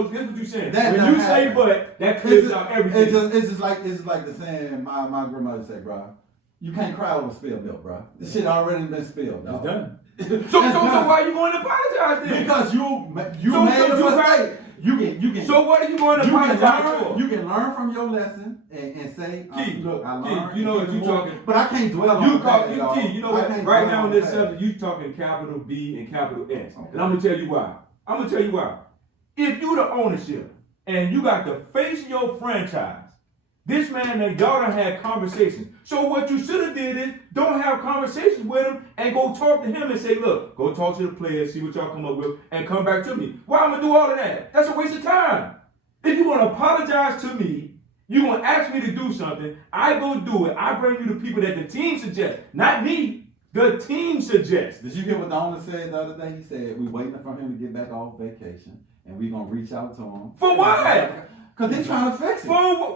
this is what you saying. That When not you say happen. but, that clears out everything. It's just like the saying my grandmother say, bro. You can't cry over spilled milk, bro. This shit already been spilled. It's Dog. done. So why you going to apologize then? Because you made So a mistake. You can. So what are you going to apologize for? You can learn from your lesson and say, Key, look, I learned. Key, you know what you talking. But I can't dwell on You the call past, you dog. Key, you know I what? can't Right dwell now on in the this past. subject, you talking capital B and capital S. Okay. And I'm gonna tell you why. If you the ownership and you got the face of your franchise, this man and y'all done had conversations. So what you should have did is don't have conversations with him and go talk to him and say, look, go talk to the players, see what y'all come up with, and come back to me. Why I'm gonna do all of that? That's a waste of time. If you want to apologize to me, you want to ask me to do something, I go do it. I bring you the people that the team suggests, not me. The team suggests. Did you hear what the owner said the other day? He said, we waiting for him to get back off vacation, and we going to reach out to him. For what? Because he's trying to fix it.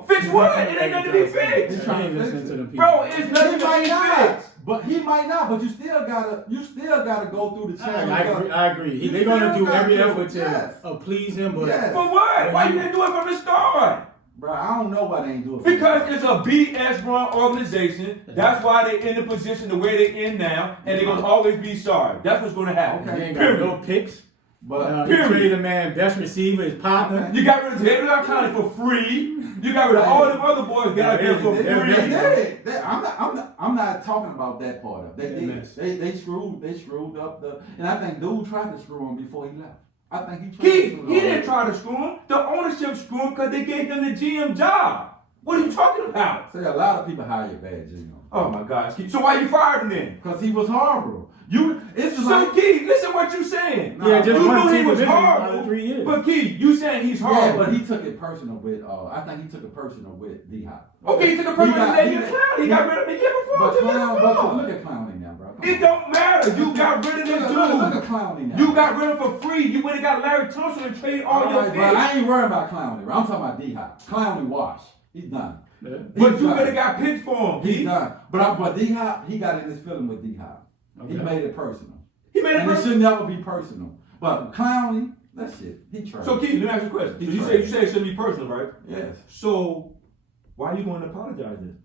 Fix what? It ain't nothing to be He's fixed. trying to listen to them people. Bro, it's nothing to be fixed. But he might not. But you still gotta go through the channel. I agree. They're gonna do every effort to please him, but Yes. For what? Why you didn't do it from the start? Bro, I don't know why they ain't do it. Because it's a BS run organization. That's why they in the position the way they in now, and they're gonna always be sorry. That's what's gonna happen. They ain't got no picks. But You traded a man, best receiver, his partner. You got rid of Taylor County for free. You got rid of all them other boys got out there for free. I'm not talking about that part of it. They screwed up and I think dude tried to screw him before he left. I think he tried to screw him. He didn't try to screw him. The ownership screwed him because they gave them the GM job. What are you talking about? See, a lot of people hire bad GM. Oh my gosh, Keith. So why you fired him then? Because he was horrible. Keith, listen what you saying. Yeah, just you one knew he team was division out horrible. of 3 years. But Keith, you saying he's horrible. Yeah, but he took it personal with. I think he took it personal with D-Hop. Okay, he took a personal with Clown. He got rid of the year before. But look at Clowney now, bro. It don't matter. You got rid of this dude. Look at Clowney now. You got rid of him for free. You went and got Larry Thompson and traded all your picks. I ain't worried about Clowney, bro. I'm talking about D-Hop. Clowney wash. He's done. Yeah. But you could have got picks for him, He's Keith. done. But D-Hop, he got in this feeling with D-Hop. Okay. He made it personal. He made it And it personal. should never be personal. But Clowney, that shit, he tried. So Keith, let me ask you a question. He You tried. say it shouldn't be personal, right? Yes. So why are you going to apologize then?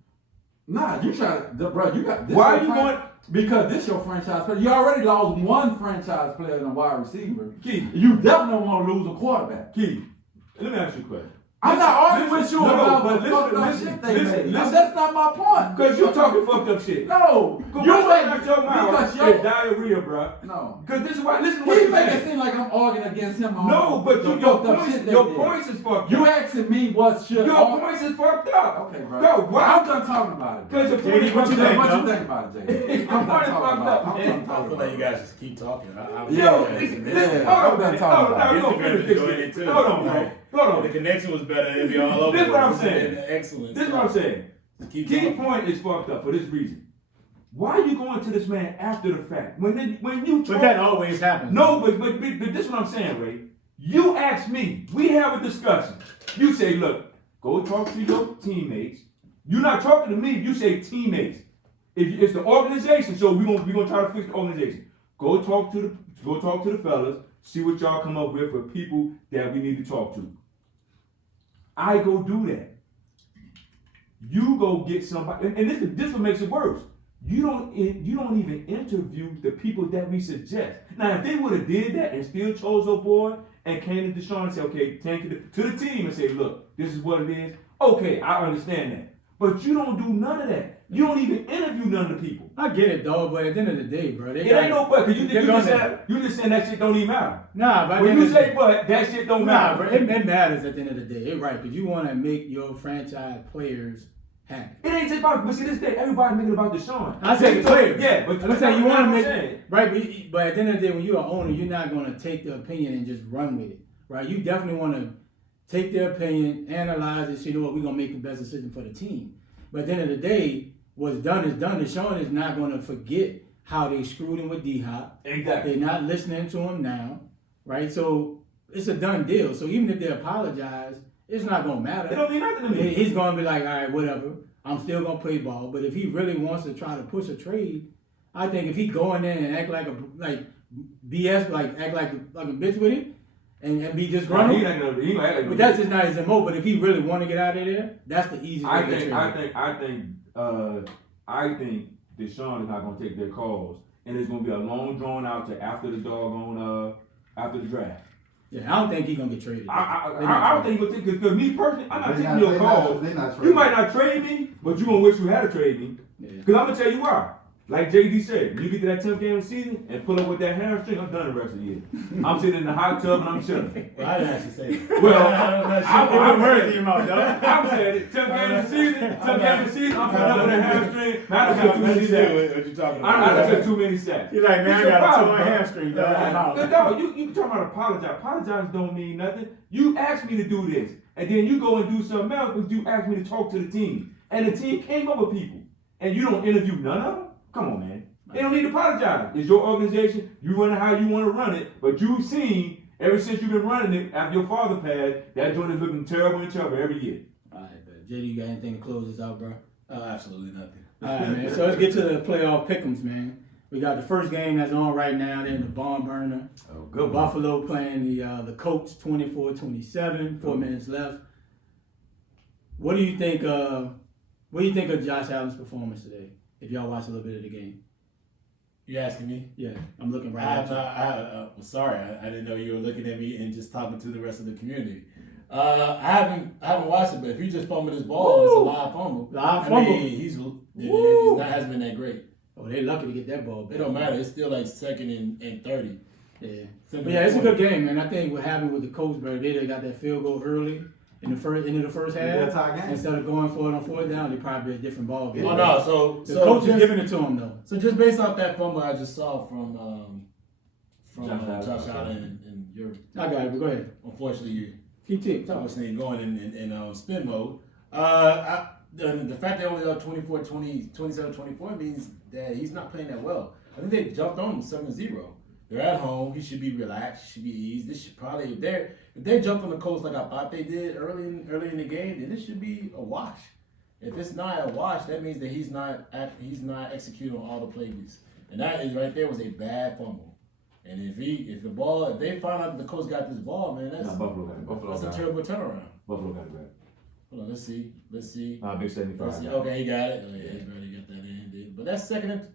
Nah, you try to, bro, you got this. Why are you going? Because this your franchise player. You already lost one franchise player and a wide receiver. Keith, You definitely don't want to lose a quarterback. Keith, let me ask you a question. I'm not arguing with you about but the fucked up listen, shit they listen, made. listen. That's not my point. Because you talking fucked up shit. No. You You ain't make out your mouth. because It's diarrhea, bro. No. Because this is why. Listen to what He you make it saying. seem like I'm arguing against him. On No, but the your fucked up points, shit they your did. points is fucked You up. asking me what should Your all- points is fucked up. Okay, bro. Go. Why? I'm done talking about it. Because your JD, point is what you fucked think, up. What no? you think about it, Jay? I'm Your done point is talking fucked about it. up. I'm I done feel talking like about you it. guys just keep talking. Yo, Yeah. listen, Yeah. hold I'm on, done talking about we it. gonna finish this shit. Hold on, bro. Hold If the on. connection was better, it'd be all over. This is what I'm This saying. is excellent. This is what I'm saying. Just keep Key talking. point is fucked up for this reason. Why are you going to this man after the fact? When you But that always happens. No, but this is what I'm saying, Ray. You ask me. We have a discussion. You say, look, go talk to your teammates. You're not talking to me. You say teammates. If it's the organization, so we're gonna try to fix the organization. Go talk to the fellas. See what y'all come up with for people that we need to talk to. I go do that. You go get somebody, and this what makes it worse. You don't even interview the people that we suggest. Now, if they would have did that and still chose a boy and came to DeShuan and said, okay, thank you to the team and say, look, this is what it is. Okay, I understand that. But you don't do none of that. You don't even interview none of the people. I get it, dog, but at the end of the day, bro, It ain't no but, because you just saying that shit don't even matter. Nah, but When you say but, that shit don't nah, matter. bro, it matters at the end of the day. It's right, because you want to make your franchise players happy. It ain't just about, but see this day, everybody making about DeShuan. I said the players. Yeah, but I'm saying you want to make saying. right, but at the end of the day, when you're an owner, you're not going to take the opinion and just run with it, right? You definitely want to take their opinion, analyze it, say, you know what, we're going to make the best decision for the team. But at the end of the day, what's done is done. DeShuan is not going to forget how they screwed him with D-Hop. Exactly. They're not listening to him now, right? So it's a done deal. So even if they apologize, it's not going to matter. It don't mean nothing to me. He's going to be like, all right, whatever. I'm still going to play ball. But if he really wants to try to push a trade, I think if he go in there and act like BS, act like a bitch with it, and be just Right, running. he ain't gonna act like But that's just not his MO. But if he really want to get out of there, that's the easiest way to trade. I think DeShuan is not gonna take their calls, and it's gonna be a long drawn out to after the doggone after the draft. Yeah, I don't think he's gonna get traded. I don't think he'll take because me personally, I'm not They taking not- your they calls. not- they not You might not trade me, but you gonna wish you had to trade me. Yeah. Because I'm gonna tell you why. Like JD said, when you get to that 10th game of the season and pull up with that hamstring, I'm done the rest of the year. I'm sitting in the hot tub and I'm chilling. Well, I didn't actually say that. Well, I'm worried in your mouth, dog. I'm saying it. 10th game of the season, 10th game of the season, I'm putting up with a hamstring. Now I took too many sacks. What you talking I about? took too many sacks. You're like, man, I It's your got a problem, torn bro. hamstring, dog. I'm out. But no, you talking about apologize. Apologize don't mean nothing. You asked me to do this, and then you go and do something else, but you asked me to talk to the team. And the team came up with people. And you don't interview none of them? Come on, man. They don't need to apologize. It's your organization. You run it how you want to run it. But you've seen, ever since you've been running it, after your father passed, that joint is looking terrible and terrible every year. All right, man. JD, you got anything to close this out, bro? Absolutely nothing. All right, man. So let's get to the playoff pick'ems, man. We got the first game that's on right now. They're in the barn burner. Oh, good one. Buffalo playing the Colts 24-27. 4 minutes left. What do you think? What do you think of Josh Allen's performance today? If y'all watch a little bit of the game. You asking me? Yeah, I'm looking right at you. I'm sorry, I didn't know you were looking at me and just talking to the rest of the community. I haven't watched it, but if he just fumbled his ball, it's a live fumble. Live fumble. He's hasn't been that great. Oh, they lucky to get that ball back. It don't matter. It's still like 2nd and 30. Yeah. But yeah, it's a good game, man. I think what happened with the Colts, bro, they got that field goal early in the first end of the first half. Tie game. Instead of going for it on 4th down, they probably a different ball game. Oh no, The coach is giving it to him though. So just based off that fumble I just saw from Josh Allen and your, I got it. But go ahead. unfortunately, you Keep talking. obviously going in spin mode. The fact they only up 27-24 means that he's not playing that well. I think they jumped on him 7-0. They're at home. He should be relaxed. He should be eased. This should probably if they jumped on the Colts like I thought they did early in the game, then this should be a wash. If it's not a wash, that means that he's not executing on all the plays, and that is right there was a bad fumble. And if they find out the Colts got this ball, man, that's a terrible turnaround. Buffalo got it back. Hold on, let's see. Big 75. Let's see. Okay, he got it. Oh yeah, he barely got that in. Dude. But that's second and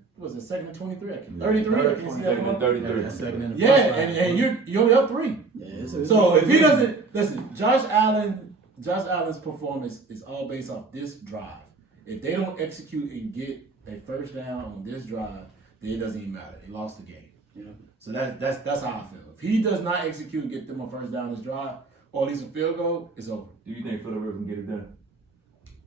23? 33? I can see that one. 33. That's second in the Yeah, first line. and you're only up 3. Yeah, it's So if he doesn't listen, Josh Allen's performance is all based off this drive. If they don't execute and get a first down on this drive, then it doesn't even matter. They lost the game. Yeah. So that's how I feel. If he does not execute and get them a first down on this drive, or at least a field goal, it's over. Do you think Phillip Rivers can get it done?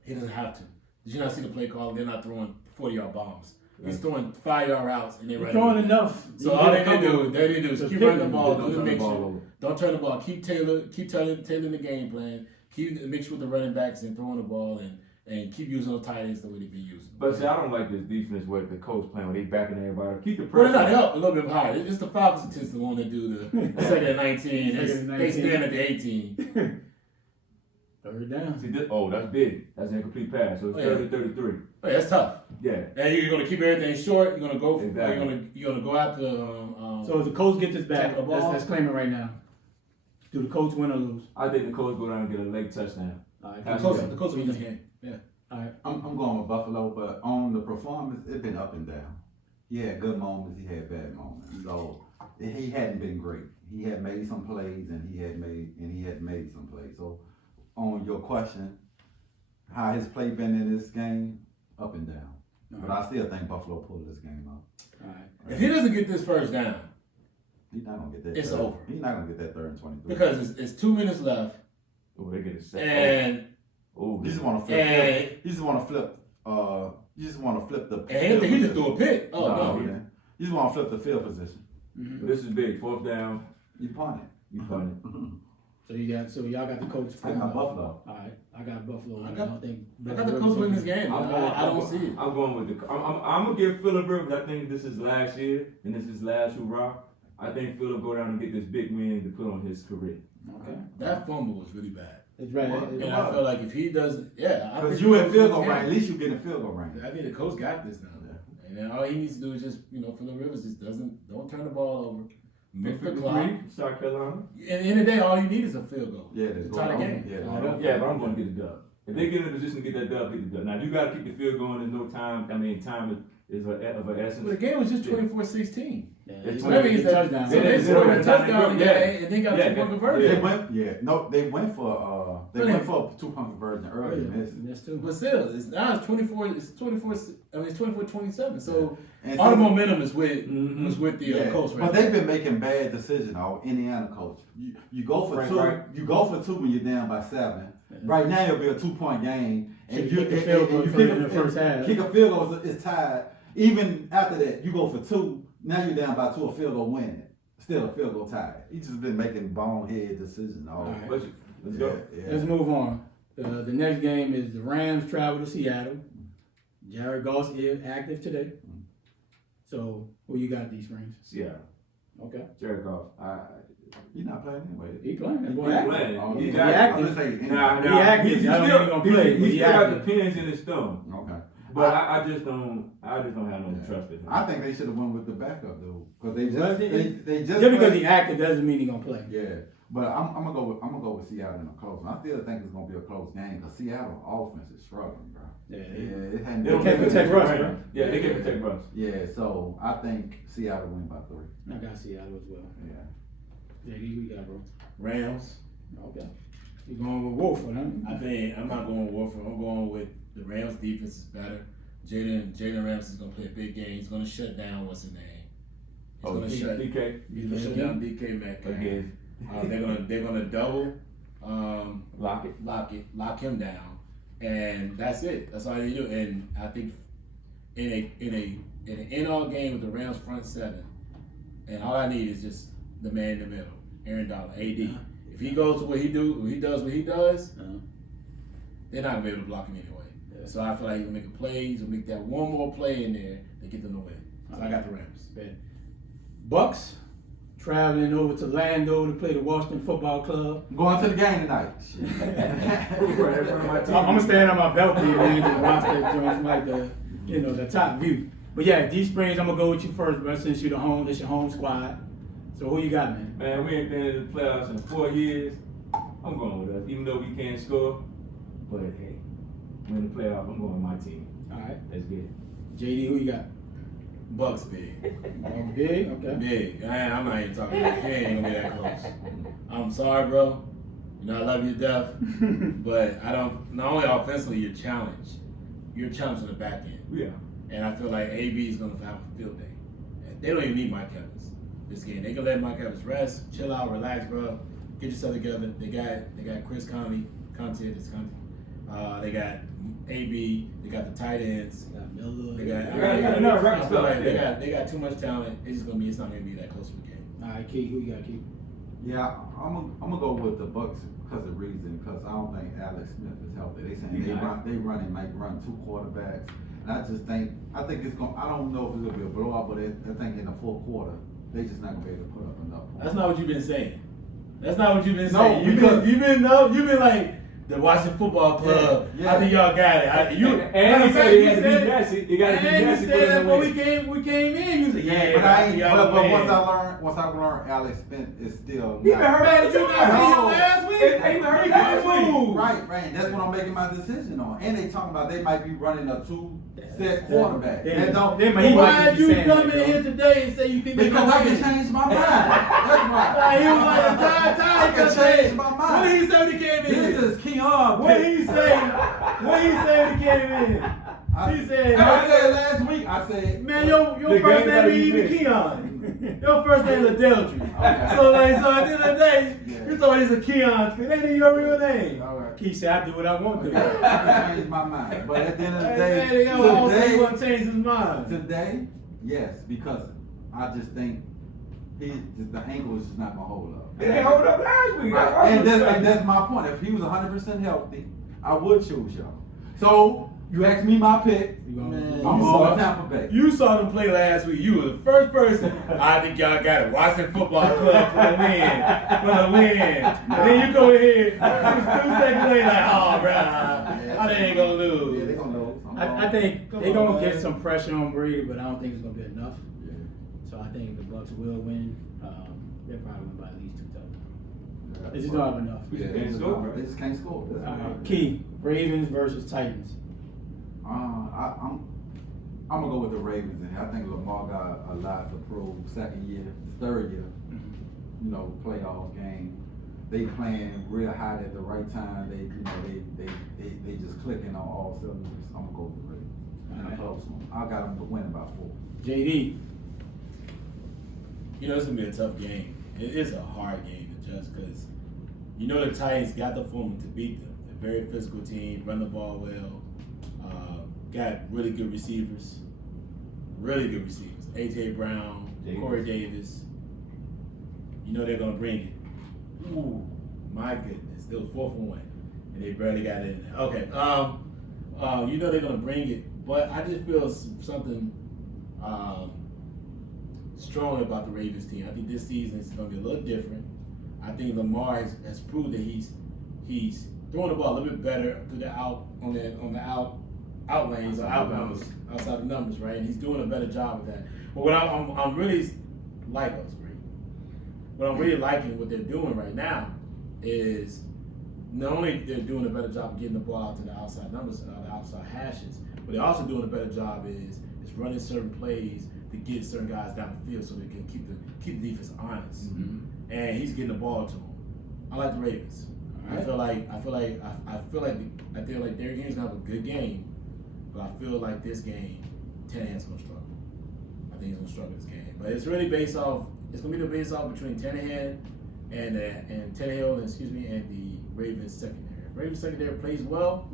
He doesn't have to. Did you not see the play call? They're not throwing 40-yard bombs. He's throwing 5-yard routes and they're throwing enough. So all they do is keep running the ball, Don't do the turn the mixture. ball over. Don't turn the ball. Keep tailoring the game plan. Keep the mixture with the running backs and throwing the ball and keep using the tight ends the way they've been using. But see, I don't like this defense where the Colts playing, where they backing everybody up. Keep the Well, pressure. they're not help a little bit higher. It's the Falcons tends to want to do the 2nd and 19. They stand at the 18. 3rd down. See, that's big. That's an incomplete pass. So it's 30-33. Oh, yeah, that's tough. Yeah. And you're gonna keep everything short. You're gonna go. Exactly. You're gonna go after. So if the Colts get this back, Tackle the ball. let's claim it right now. Do the Colts win or lose? I think the Colts go down and get a late touchdown. All right. the Colts win this game. Yeah. All right. I'm going with Buffalo, but on the performance, it's been up and down. He had good moments, he had bad moments. So he hadn't been great. He had made some plays and he had made some plays. So on your question, how his play been in this game, up and down. But I still think Buffalo pulled this game out. All right. If he doesn't get this first down, He's not gonna get that. It's third. over. He's not gonna get that 3rd and 23. because it's 2 minutes left, Oh, they get a set. and You just want to flip. And- You just want to flip. You just want to flip the. and he just threw a pick. Oh no. Yeah. You just want to flip the field position. Mm-hmm. This is big. 4th down. You punt it. You punt it. So y'all got the Colts. I got Buffalo. All right. I got Buffalo. I I got- don't think. I got the Colts winning this game. I don't see it. I'm going with the. I'm gonna give Phillip Rivers. I think this is last year and this is last hurrah. I think Phillip go down and get this big win to put on his career. Okay. That fumble was really bad. It's right. And I feel like if he doesn't, I Because think you the in Colts field win goal this range. At game. least you get in field goal range. I think the coach got this now. And then all he needs to do is just, Phillip Rivers just don't turn the ball over. Milk the clock. South Carolina. At the end of the day, all you need is a field goal. Yeah, to tie the game. Yeah, but I'm going to get the dub. If they get in a position to get that dub, get the dub. Now, you got to keep the field going. There's no time. Time is of an essence. But the game was just 24-16. Yeah, It's So that means that touchdown. so they scored a touchdown and they got a 2-point conversion. They went for a 2-point conversion early in this. That's too. But still, it's 24. It's 24. I mean, it's 24-27. So And all the so- momentum is with the Colts right But now. they've been making bad decisions. Our Indiana coach, you go for Frank two. Wright. You go for 2 when you're down by 7. Right now it'll be a 2-point game, and Should you kick the field goal and you for in the first half. Kick a field goal is tied. Even after that, you go for 2. Now you're down by 2. A field goal winning. Still a field goal tied. He's just been making bonehead decisions all. Right. Let's go. Let's move on. The next game is the Rams travel to Seattle. Jared Goff is active today. So who you got, Dsprings? Seattle. Okay. Jared Goff. He's not playing anyway. He playing. That boy He active. playing. Oh, He he got- I'm just saying. Nah, He active. He's I don't still think he gonna play, but He he still got active. the pins in his thumb. Okay. But I just don't have no trust in him. I think they should have went with the backup though, because they Well, just they just Just because played- he active doesn't mean he gonna play. Yeah. But I'm gonna go with Seattle in a close one. I still think it's gonna be a close game because Seattle offense is struggling, bro. Yeah, It hadn't They don't can't protect Russ, bro. Yeah, they can protect Russ. Yeah, so I think Seattle win by 3. I got Seattle as well. Yeah. JD, who you got, bro? Rams. Okay. You going with Wolford, huh? I think I'm not going with Wolford. I'm going with the Rams. Defense is better. Jalen Ramsey's gonna play a big game. He's gonna shut down what's his name. He's gonna shut. DK. He's gonna shut down DK Metcalf. Again. They're gonna double. Lock it. Lock him down, and that's it. That's all they do. And I think in an in-all game with the Rams front seven, and all I need is just the man in the middle, Aaron Donald, AD. If he goes to what he does, they're not gonna be able to block him anyway. Yeah. So I feel like he's gonna make a play. He's gonna make that one more play in there to get them to win. So I got the Rams. Bet. Bucs traveling over to Lando to play the Washington Football Club. I'm going to the game tonight. Shit. Right in front of my TV. I'm gonna stand on my balcony and just watch that joint from like the top view. But yeah, Dsprings, I'm gonna go with you first, bro. Since you're it's your home squad. So who you got, man? Man, we ain't been in the playoffs in 4 years. I'm going with us, even though we can't score. But hey, we're in the playoff. I'm going with my team. All right, Let's get it. JD, who you got? Bucs big. Oh, big, okay. Big. I'm not even talking about it. It ain't gonna be that close. I'm sorry, bro. You know, I love you to death. But I don't, not only offensively, you're challenged. You're challenged on the back end. Yeah. And I feel like AB is gonna have a field day. And they don't even need Mike Evans this game. They can let Mike Evans rest, chill out, relax, bro. Get yourself together. They got Chris Conte. They got AB. They got the tight ends. Got Miller. They got. I feel like They got too much talent. It's not gonna be that close of a game. All right, Key, who you got, Key? Yeah, I'm gonna go with the Bucs because of reason. Because I don't think Alex Smith is healthy. They saying they might run 2 quarterbacks, and I think it's gonna. I don't know if it's gonna be a blowout, but I think in the 4th quarter they just not gonna be able to put up enough points. That's not what you've been saying. That's not what you've been No, saying. because- You've been like the Washington Football Club. Yeah. I think y'all got it. And he said he had to be messy. They got to be And messy. you said that when we came in. You said, yeah, But I ain't. y'all But win. once I learned Alex Smith is still. He been hurt Man, all did you the not see him time. last week? He been hurt last week. Right. That's what I'm making my decision on. And they talking about they might be running a 2-set quarterback. Why did you come in here today and say you think they're Because gonna I can win? change my mind. That's right. He was like the entire time. I can change my mind. What did he say when he came in? This is Keon. What did he say? What he say when he came in? He said, I said last week. I said, man, your The first game name gotta ain't be even fixed. Keon. Your first name is Adeltry. Okay. So at the end of the day, Yeah. you thought he's a Keon. That ain't your real name. all right. Key said, I do what I want to do. I can change my mind. But at the end of the day, Hey, yo, also he won't change his mind. today, yes, because I just think the ankle is just not gonna hold up. It ain't hold up last week. Right. And that's my point. If he was 100% healthy, I would choose y'all. So you asked me my pick. You gonna- Man. I'm You going saw- with Tampa Bay. You saw them play last week. You were the first person. I think y'all got it. Washington Football Club for the win. And then you go in here, 2 seconds later, like, oh, bro, I ain't gonna Yeah, lose. they gonna lose. I think they're Come on, gonna get man. some pressure on Brady, but I don't think it's gonna be enough. Yeah. So I think the Bucs will win. They'll probably win by at least 2 touchdowns. Yeah. They just don't have enough. Yeah, They just can't score. They just can't score. That's All what right, it is. Key, Ravens versus Titans. I'm gonna go with the Ravens in here. I think Lamar got a lot to prove. 2nd year, 3rd year, playoff game. They playing real hot at the right time. They just clicking on all cylinders. I'm gonna go with the Ravens in a Alright. close one. I got them to win by 4. JD. You know, it's gonna be a tough game. It is a hard game to judge because you know the Titans got the formula to beat them. They're a very physical team, run the ball well, got really good receivers. A.J. Brown, Davis. Corey Davis. You know they're gonna bring it. Ooh, my goodness, it was 4 for 1, and they barely got it in there. Okay, you know they're gonna bring it, but I just feel something strong about the Ravens team. I think this season is going to be a little different. I think Lamar has proved that he's throwing the ball a little bit better to the out lanes or outbounds, outside the numbers, right? And he's doing a better job with that. But what I'm really like us, Brady. what I'm really liking what they're doing right now is not only they're doing a better job of getting the ball out to the outside numbers, the outside hashes, but they're also doing a better job is running certain plays to get certain guys down the field so they can keep the defense honest. Mm-hmm. And he's getting the ball to them. I like the Ravens. All I feel like Derrick Henry's gonna have a good game, but I feel like this game, Tannehill's gonna struggle. I think he's gonna struggle this game. But it's really based off. It's gonna be the based off between Tannehill and Tannehill, and the Ravens secondary. If Ravens secondary plays well,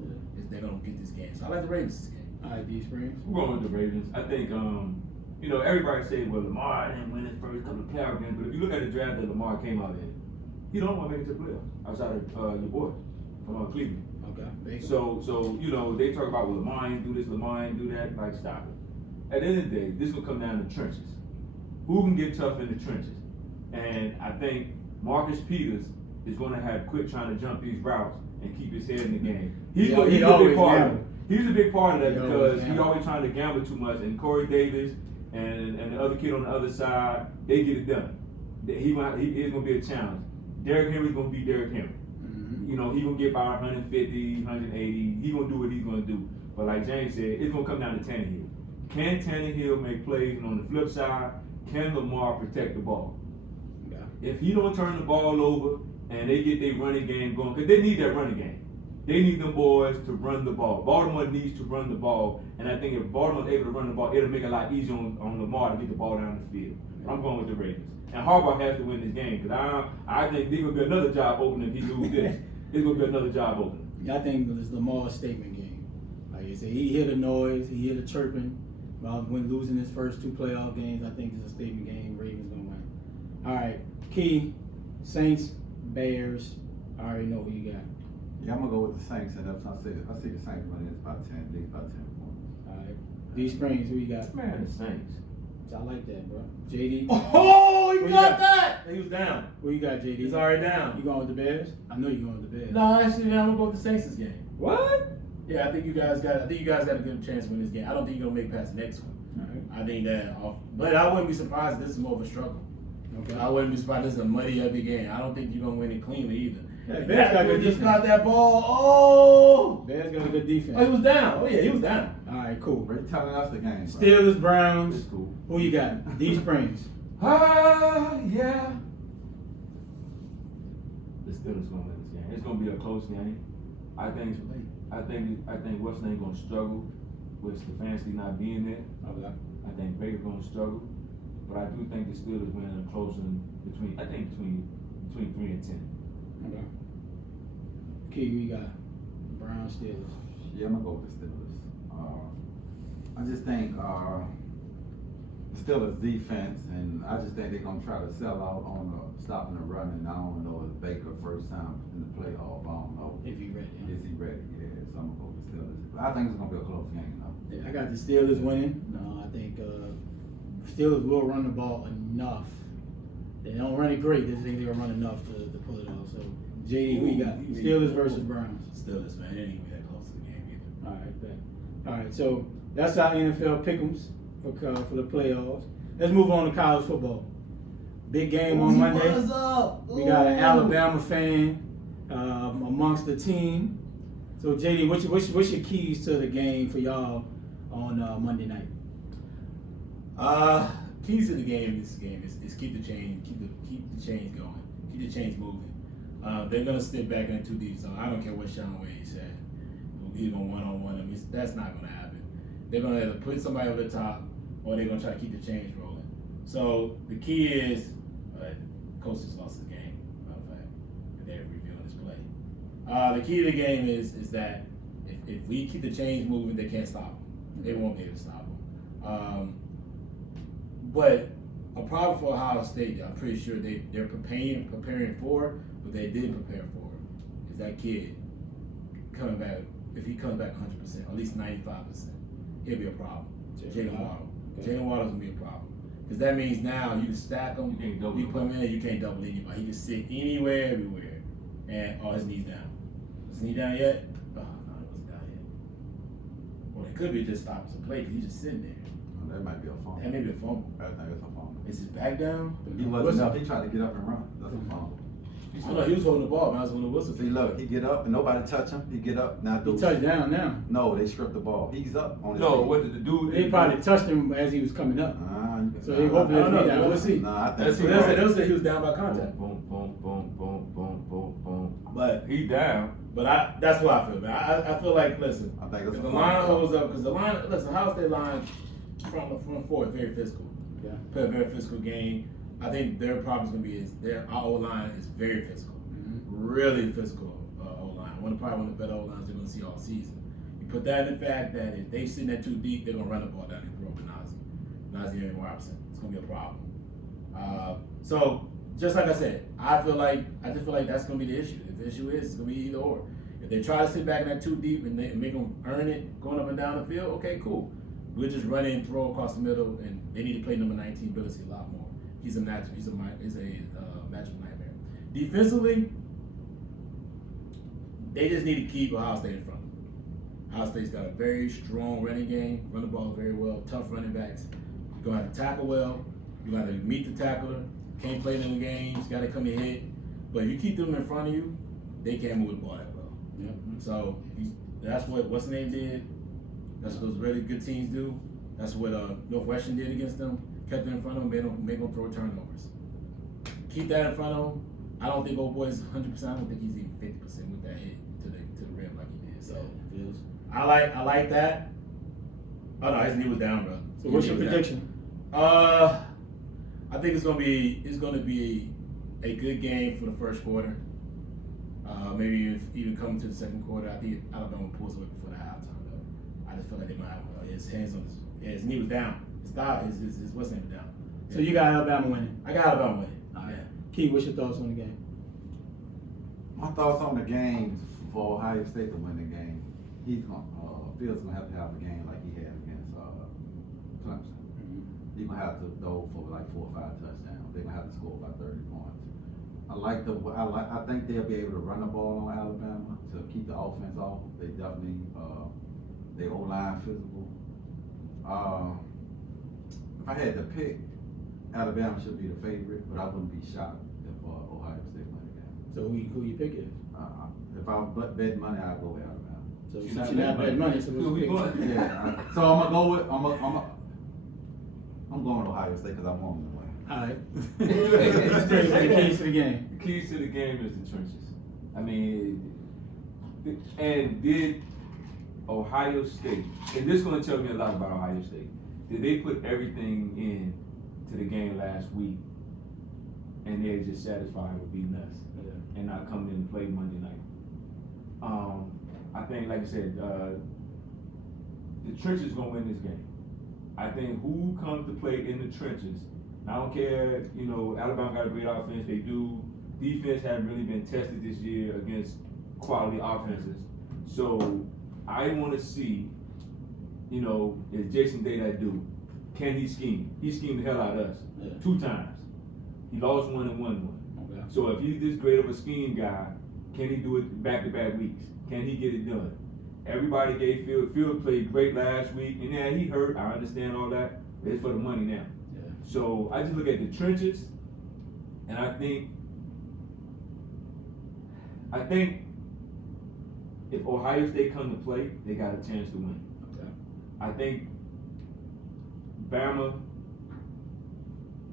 they're gonna get this game. So I like the Ravens this game. All right, Dsprings. We're going with the Ravens. I think, everybody say, well, Lamar didn't win his first couple of playoff games, but if you look at the draft that Lamar came out in, he don't want to make it to the playoffs outside of your boy from Cleveland. Okay. So they talk about, well, Lamar ain't do this, Lamar ain't do that. Like, stop it. At the end of the day, this will come down to trenches. Who can get tough in the trenches? And I think Marcus Peters is going to have quit trying to jump these routes and keep his head in the game. He's a big part of it. He's a big part of that because he's always trying to gamble too much. And Corey Davis and the other kid on the other side, they get it done. He is going to be a challenge. Derrick Henry's going to be Derrick Henry. Mm-hmm. He's going to get by 150, 180. He's going to do what he's going to do. But like James said, it's going to come down to Tannehill. Can Tannehill make plays? And on the flip side, can Lamar protect the ball? Okay. If he don't turn the ball over and they get their running game going, because they need that running game. They need them boys to run the ball. Baltimore needs to run the ball. And I think if Baltimore's able to run the ball, it'll make it a lot easier on Lamar to get the ball down the field. I'm going with the Ravens. And Harbaugh has to win this game because I think there's going to be another job opening if he loses this. There's going to be another job opening. Yeah, I think it's Lamar's statement game. Like I said, he hear the noise, he hear the chirping about when losing his first 2 playoff games. I think it's a statement game. Ravens going to win. All right, Key, Saints, Bears. I already know who you got. Yeah, I'm gonna go with the Saints, and I see the Saints winning about 10 points. All right, Dsprings, who you got? Man, the Saints. I like that, bro. JD. Oh, he Who you got got? that! He was down. Who you got, JD? He's already down. You going with the Bears? I know you going with the Bears. No, actually, I'm gonna go with the Saints this game. What? Yeah, I think you guys got a good chance to win this game. I don't think you're gonna make it past the next one. All right. I think that, but I wouldn't be surprised if this is more of a struggle. Okay. I wouldn't be surprised if this is a muddy, ugly game. I don't think you're gonna win it cleanly either. Yeah, Bears got good just defense. got that ball. Oh, Bears got a good defense. he was down. Oh yeah, he was down. All right, cool. We're telling us the game. Bro. Steelers, Browns. It's cool. Who you got? Dsprings. Yeah. The Steelers going to win this game. It's going to be a close game. I think what's name going to struggle with Stefanski not being there. Okay. I think Baker going to struggle, but I do think the Steelers win a close one between 3 and 10. Okay. Key, who you got? Browns, Steelers. Yeah, I'm gonna go with the Steelers. I just think the Steelers defense, and I just think they're gonna try to sell out on stopping the run. And I don't know if Baker first time in the playoff. I don't know. If you ready. Is he ready? Yeah, so I'm gonna go with the Steelers. But I think it's gonna be a close game, though. I got the Steelers winning. No, I think Steelers will run the ball enough. They don't run it great. They think they'll run enough to pull it off. So, JD, who you got? Steelers versus Browns. Steelers, man. It ain't even that close to the game either. All right, bet. All right, so that's our NFL pick'ems for the playoffs. Let's move on to college football. Big game on Monday. What's up? We got an Alabama fan amongst the team. So JD, what's your keys to the game for y'all on Monday night? Keys to the game is keep the chains going, keep the chains moving. They're gonna sit back in 2 deep zone. I don't care what Sean Wade said. He's gonna one-on-one them. That's not gonna happen. They're gonna either put somebody over the top or they're gonna try to keep the chains rolling. So the key is, Coach just lost the game. Matter of fact, they're reviewing this play. The key to the game is that if we keep the chains moving, they can't stop them. They won't be able to stop them. But a problem for Ohio State, I'm pretty sure they're preparing for, but they didn't prepare for, is that kid coming back. If he comes back 100%, at least 95%, he'll be a problem. Jalen Waddle. Okay. Jalen Waddle's gonna be a problem. Because that means now you can stack him, You can't double you him. put him in, you can't double anybody. He can sit anywhere, everywhere. And, his knee's down. Is his knee down yet? Oh, no, it wasn't down yet. Well, it could be just stopping some play because he's just sitting there. That might be a fumble. That may be a fumble. I think it's a fumble. Is his back down? He wasn't up. He tried to get up and run. That's a fumble. I know he was holding the ball, but I was when the whistle. See, look, he get up and nobody touch him. He get up now. He touched down now. No, they stripped the ball. He's up on his No, feet. what did the dude? They probably touched him as he was coming up. So he hopefully I don't know. down. We'll see. Nah, I think That's so. They'll say he was down by contact. Boom, boom, boom, boom, boom, boom, boom. But He down. that's what I feel, man. I feel like, listen, I think it's if a the fumble. line holds up, because the line, listen, Ohio State line from forward very physical. Yeah. Play a very physical game. I think their problem's gonna be our O line is very physical, really physical O line. One of the better O lines they're gonna see all season. You put that in the fact that if they sitting there too deep, they're gonna run the ball down and throw over Najee and Robinson. It's gonna be a problem. So just like I said, I just feel like that's gonna be the issue. If the issue is, it's gonna be either or. If they try to sit back in that too deep and make them earn it going up and down the field, okay, cool. We'll just run in, throw across the middle, and they need to play number 19 Billis a lot more. He's a matchup nightmare. Defensively, they just need to keep Ohio State in front of them. Ohio State's got a very strong running game, run the ball very well, tough running backs. You're gonna have to tackle well. You're gonna have to meet the tackler. Can't play them games. Got to come and hit. But if you keep them in front of you, they can't move the ball that well. Yeah. So that's what what's the name did. That's what those really good teams do. That's what Northwestern did against them. Kept them in front of them, made them throw turnovers. Keep that in front of them. I don't think old boy's 100%. I don't think he's even 50% with that hit to the rim like he did. So Feels. I like that. Oh no, his knee was down, bro. So what's your prediction? I think it's gonna be a good game for the first quarter. Maybe even coming to the second quarter. I think Alabama pulls away before the halftime though. I just feel like they might have his hands on his knee was down. His thigh, his what's name was down. So you got Alabama winning. I got Alabama winning. All right. Key, what's your thoughts on the game? My thoughts on the game for Ohio State to win the game. Fields gonna have to have a game like he had against Clemson. He's gonna have to throw for like 4 or 5 touchdowns. They're gonna have to score about 30 points. I think they'll be able to run the ball on Alabama to keep the offense off. They definitely they O-line physical. If I had to pick, Alabama should be the favorite, but I wouldn't be shocked if Ohio State won the game. So who you picking? If I was betting money, I'd go with Alabama. So You're since not you're not betting betting money, so Who we what's going? Yeah. So I'm gonna go with I'm going to Ohio State because I want them to win. All right. The keys to the game. The keys to the game is the trenches. I mean, and did Ohio State, and this is going to tell me a lot about Ohio State, did they put everything in to the game last week and they're just satisfied with beating us and not coming in to play Monday night? I think, like I said, the trenches going to win this game. I think who comes to play in the trenches, and I don't care, Alabama got a great offense, they do. Defense hasn't really been tested this year against quality offenses. So I want to see, is Jason Day that dude? Can he scheme? He schemed the hell out of us 2 times. He lost 1 and won 1. Okay. So if he's this great of a scheme guy, can he do it back-to-back weeks? Can he get it done? Everybody gave Field played great last week, and yeah, he hurt. I understand all that. But it's for the money now. Yeah. So I just look at the trenches, and I think if Ohio State come to play, they got a chance to win. Okay. I think Bama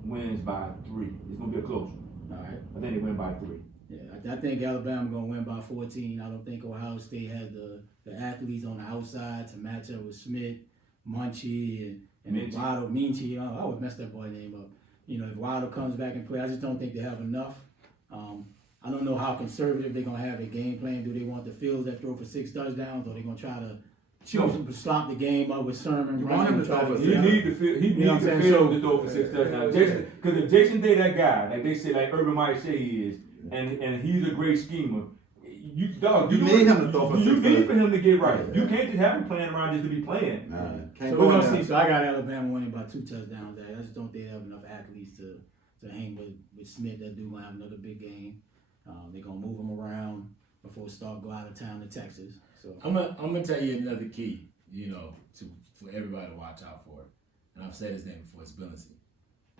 wins by 3. It's gonna be a close one. All right. I think they win by 3. Yeah, I think Alabama gonna win by 14. I don't think Ohio State has the athletes on the outside to match up with Smith, Munchie, and Minchie. Waddle. Minchie, I always messed that boy name up. If Waddle comes back and play, I just don't think they have enough. I don't know how conservative they're gonna have a game plan. Do they want the Fields that throw for 6 touchdowns, or they gonna try to slop the game up with Sermon? You want him to try throw for He need to what I'm saying? to throw for 6 touchdowns. Because if Jason Day that guy, like they say, like Urban Meyer say he is, and he's a great schemer, you need him to throw for 6 You need touchdowns. for him to get right. You can't just have him playing around just to be playing. So we're gonna see. So I got Alabama winning by 2 touchdowns. I just don't think they have enough athletes to hang with Smith. That dude gonna have another big game. They're gonna move him around before Stark go out of town to Texas. So I'm gonna tell you another key, for everybody to watch out for. and I've said his name before. It's Billingsley.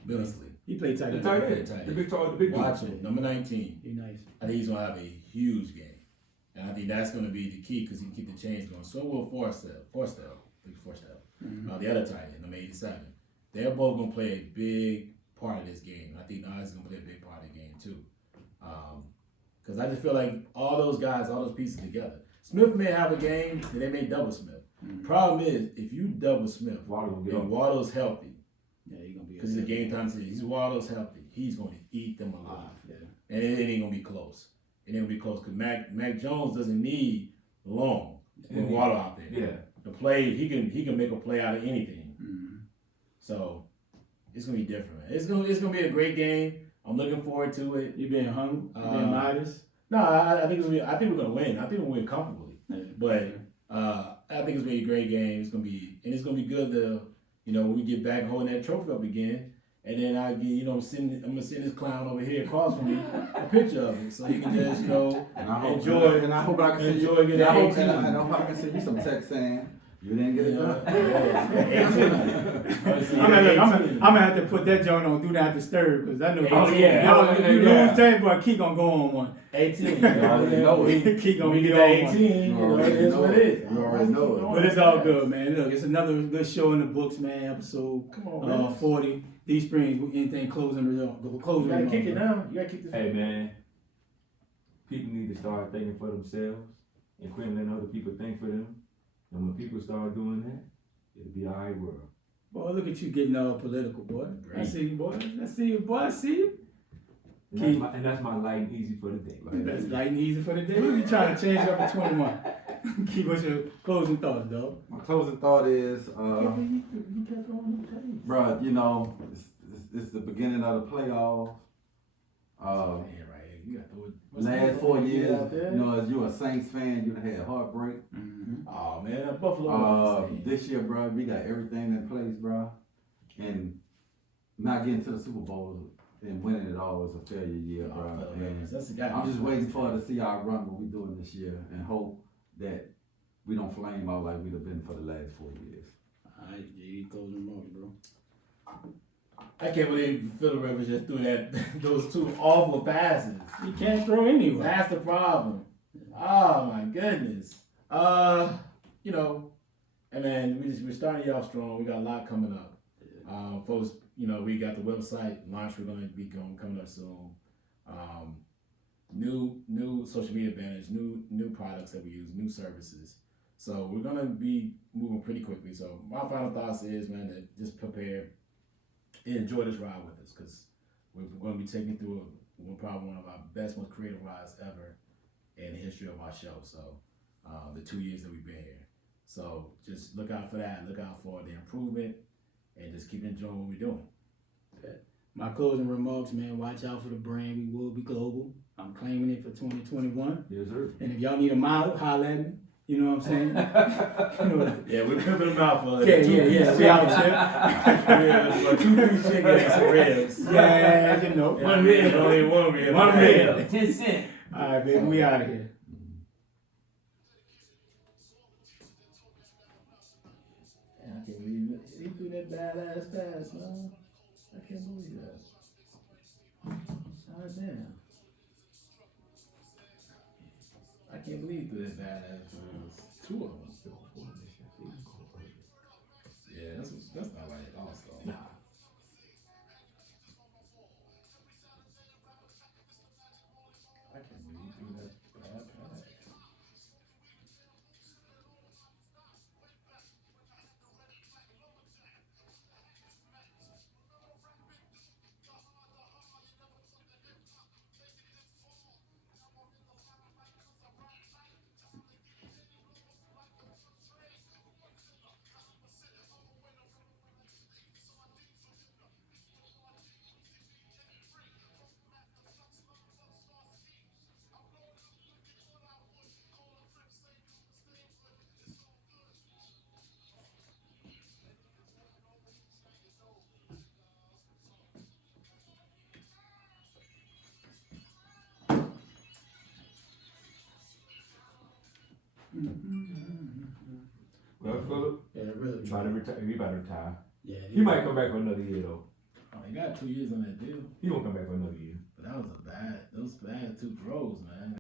Billingsley. He played tight The end. tight Yeah, end, tight end. the big tall, the big dude. Watson, number 19. He nice. I think he's gonna have a huge game, and I think that's gonna be the key because he can keep the chains going. So will Forstell, the other tight end, number 87. They're both gonna play a big part of this game. I think Nas is gonna play a big part of the game too, because I just feel like all those guys, all those pieces together. Smith may have a game, and they may double Smith. Problem is, if you double Smith, and Waddle's healthy, Yeah, he gonna be. because it's a game time series. He's Waddle's healthy. He's going to eat them alive. Yeah. And it ain't going to be close. It ain't going to be close because Mac Jones doesn't need long with Waddle out there. Yeah. The play, he can make a play out of anything. Mm-hmm. So it's going to be different, man. It's going to be a great game. I'm looking forward to it. You being hungry? You being modest? No, I think we're going to win. I think we'll win comfortably. Yeah. But I think it's going to be a great game. It's going to be good to, when we get back holding that trophy up again. And then I'm gonna send this clown over here across from me a picture of it, so he can just And I hope, enjoy. And I hope I can send you. enjoy getting And I hope, 18. and I hope I can send you some text saying you didn't get it done. I'm gonna have to put that joint on Do Not Disturb because I know you lose that, but Key gonna go on one. 18. You already know it. Key gonna We be get on that one. 18. It is what it is. You already know it. But it's all good, man. Look, it's another good show in the books, man. Episode Come on, man. 40. Dsprings. Anything closing result? Closing. You gotta kick it remarks, down. You gotta kick the. Hey man, people need to start thinking for themselves and quit letting other people think for them. And when people start doing that, it'll be the right world. Boy, look at you getting all political, boy. I Great. see you, boy. I see you, boy. I see you. And that's my light and easy for the day. That's light and easy for the day. You trying to change it up to 21. Keep us your closing thoughts, dog. My closing thought is, bro, it's the beginning of the playoffs. Right here. You got to throw it. Last 4 years, out there? as you a Saints fan, you done had heartbreak. Mm-hmm. Oh man, that Buffalo. This year, bro, we got everything in place, bro, and not getting to the Super Bowl and winning it all was a failure year, bro. And That's the guy. I'm just waiting for to see our run what we doing this year and hope that we don't flame out like we'd have been for the last 4 years. All right, JD, closing remarks, bro. I can't believe Phillip Rivers just threw those two awful passes. You can't throw anywhere. That's the problem. Oh my goodness. And then we're starting y'all strong. We got a lot coming up. Folks, we got the website launch. We're gonna be coming up soon. New social media banners, new products that we use, new services. So we're gonna be moving pretty quickly. So my final thoughts is, man, that just prepare and enjoy this ride with us because we're going to be taking through probably one of our best, most creative rides ever in the history of our show. So the 2 years that we've been here. So just look out for that. Look out for the improvement and just keep enjoying what we're doing. My closing remarks, man, watch out for the brand. We will be global. I'm claiming it for 2021. Yes, sir. And if y'all need a model, holler at me. You know what I'm saying? Yeah, we're pimping them out for Yeah. We out here. Yeah, for 2-piece chicken and some ribs. Yeah, One rib, only one rib. One rib. 10 cents. All right, baby, we out of here. I can't believe it. He threw that badass pass, man. I can't believe that. Oh, damn. I can't believe he threw that badass pass. Two of them. Yeah, that's not right at all, so. Nah. I can't believe he threw that bad pass. Well, Philip, Yeah, really. try to retire. We about to retire. Yeah, He might come back for another year though. Oh, he got 2 years on that deal. He won't come back for another year. But that was those bad two throws, man.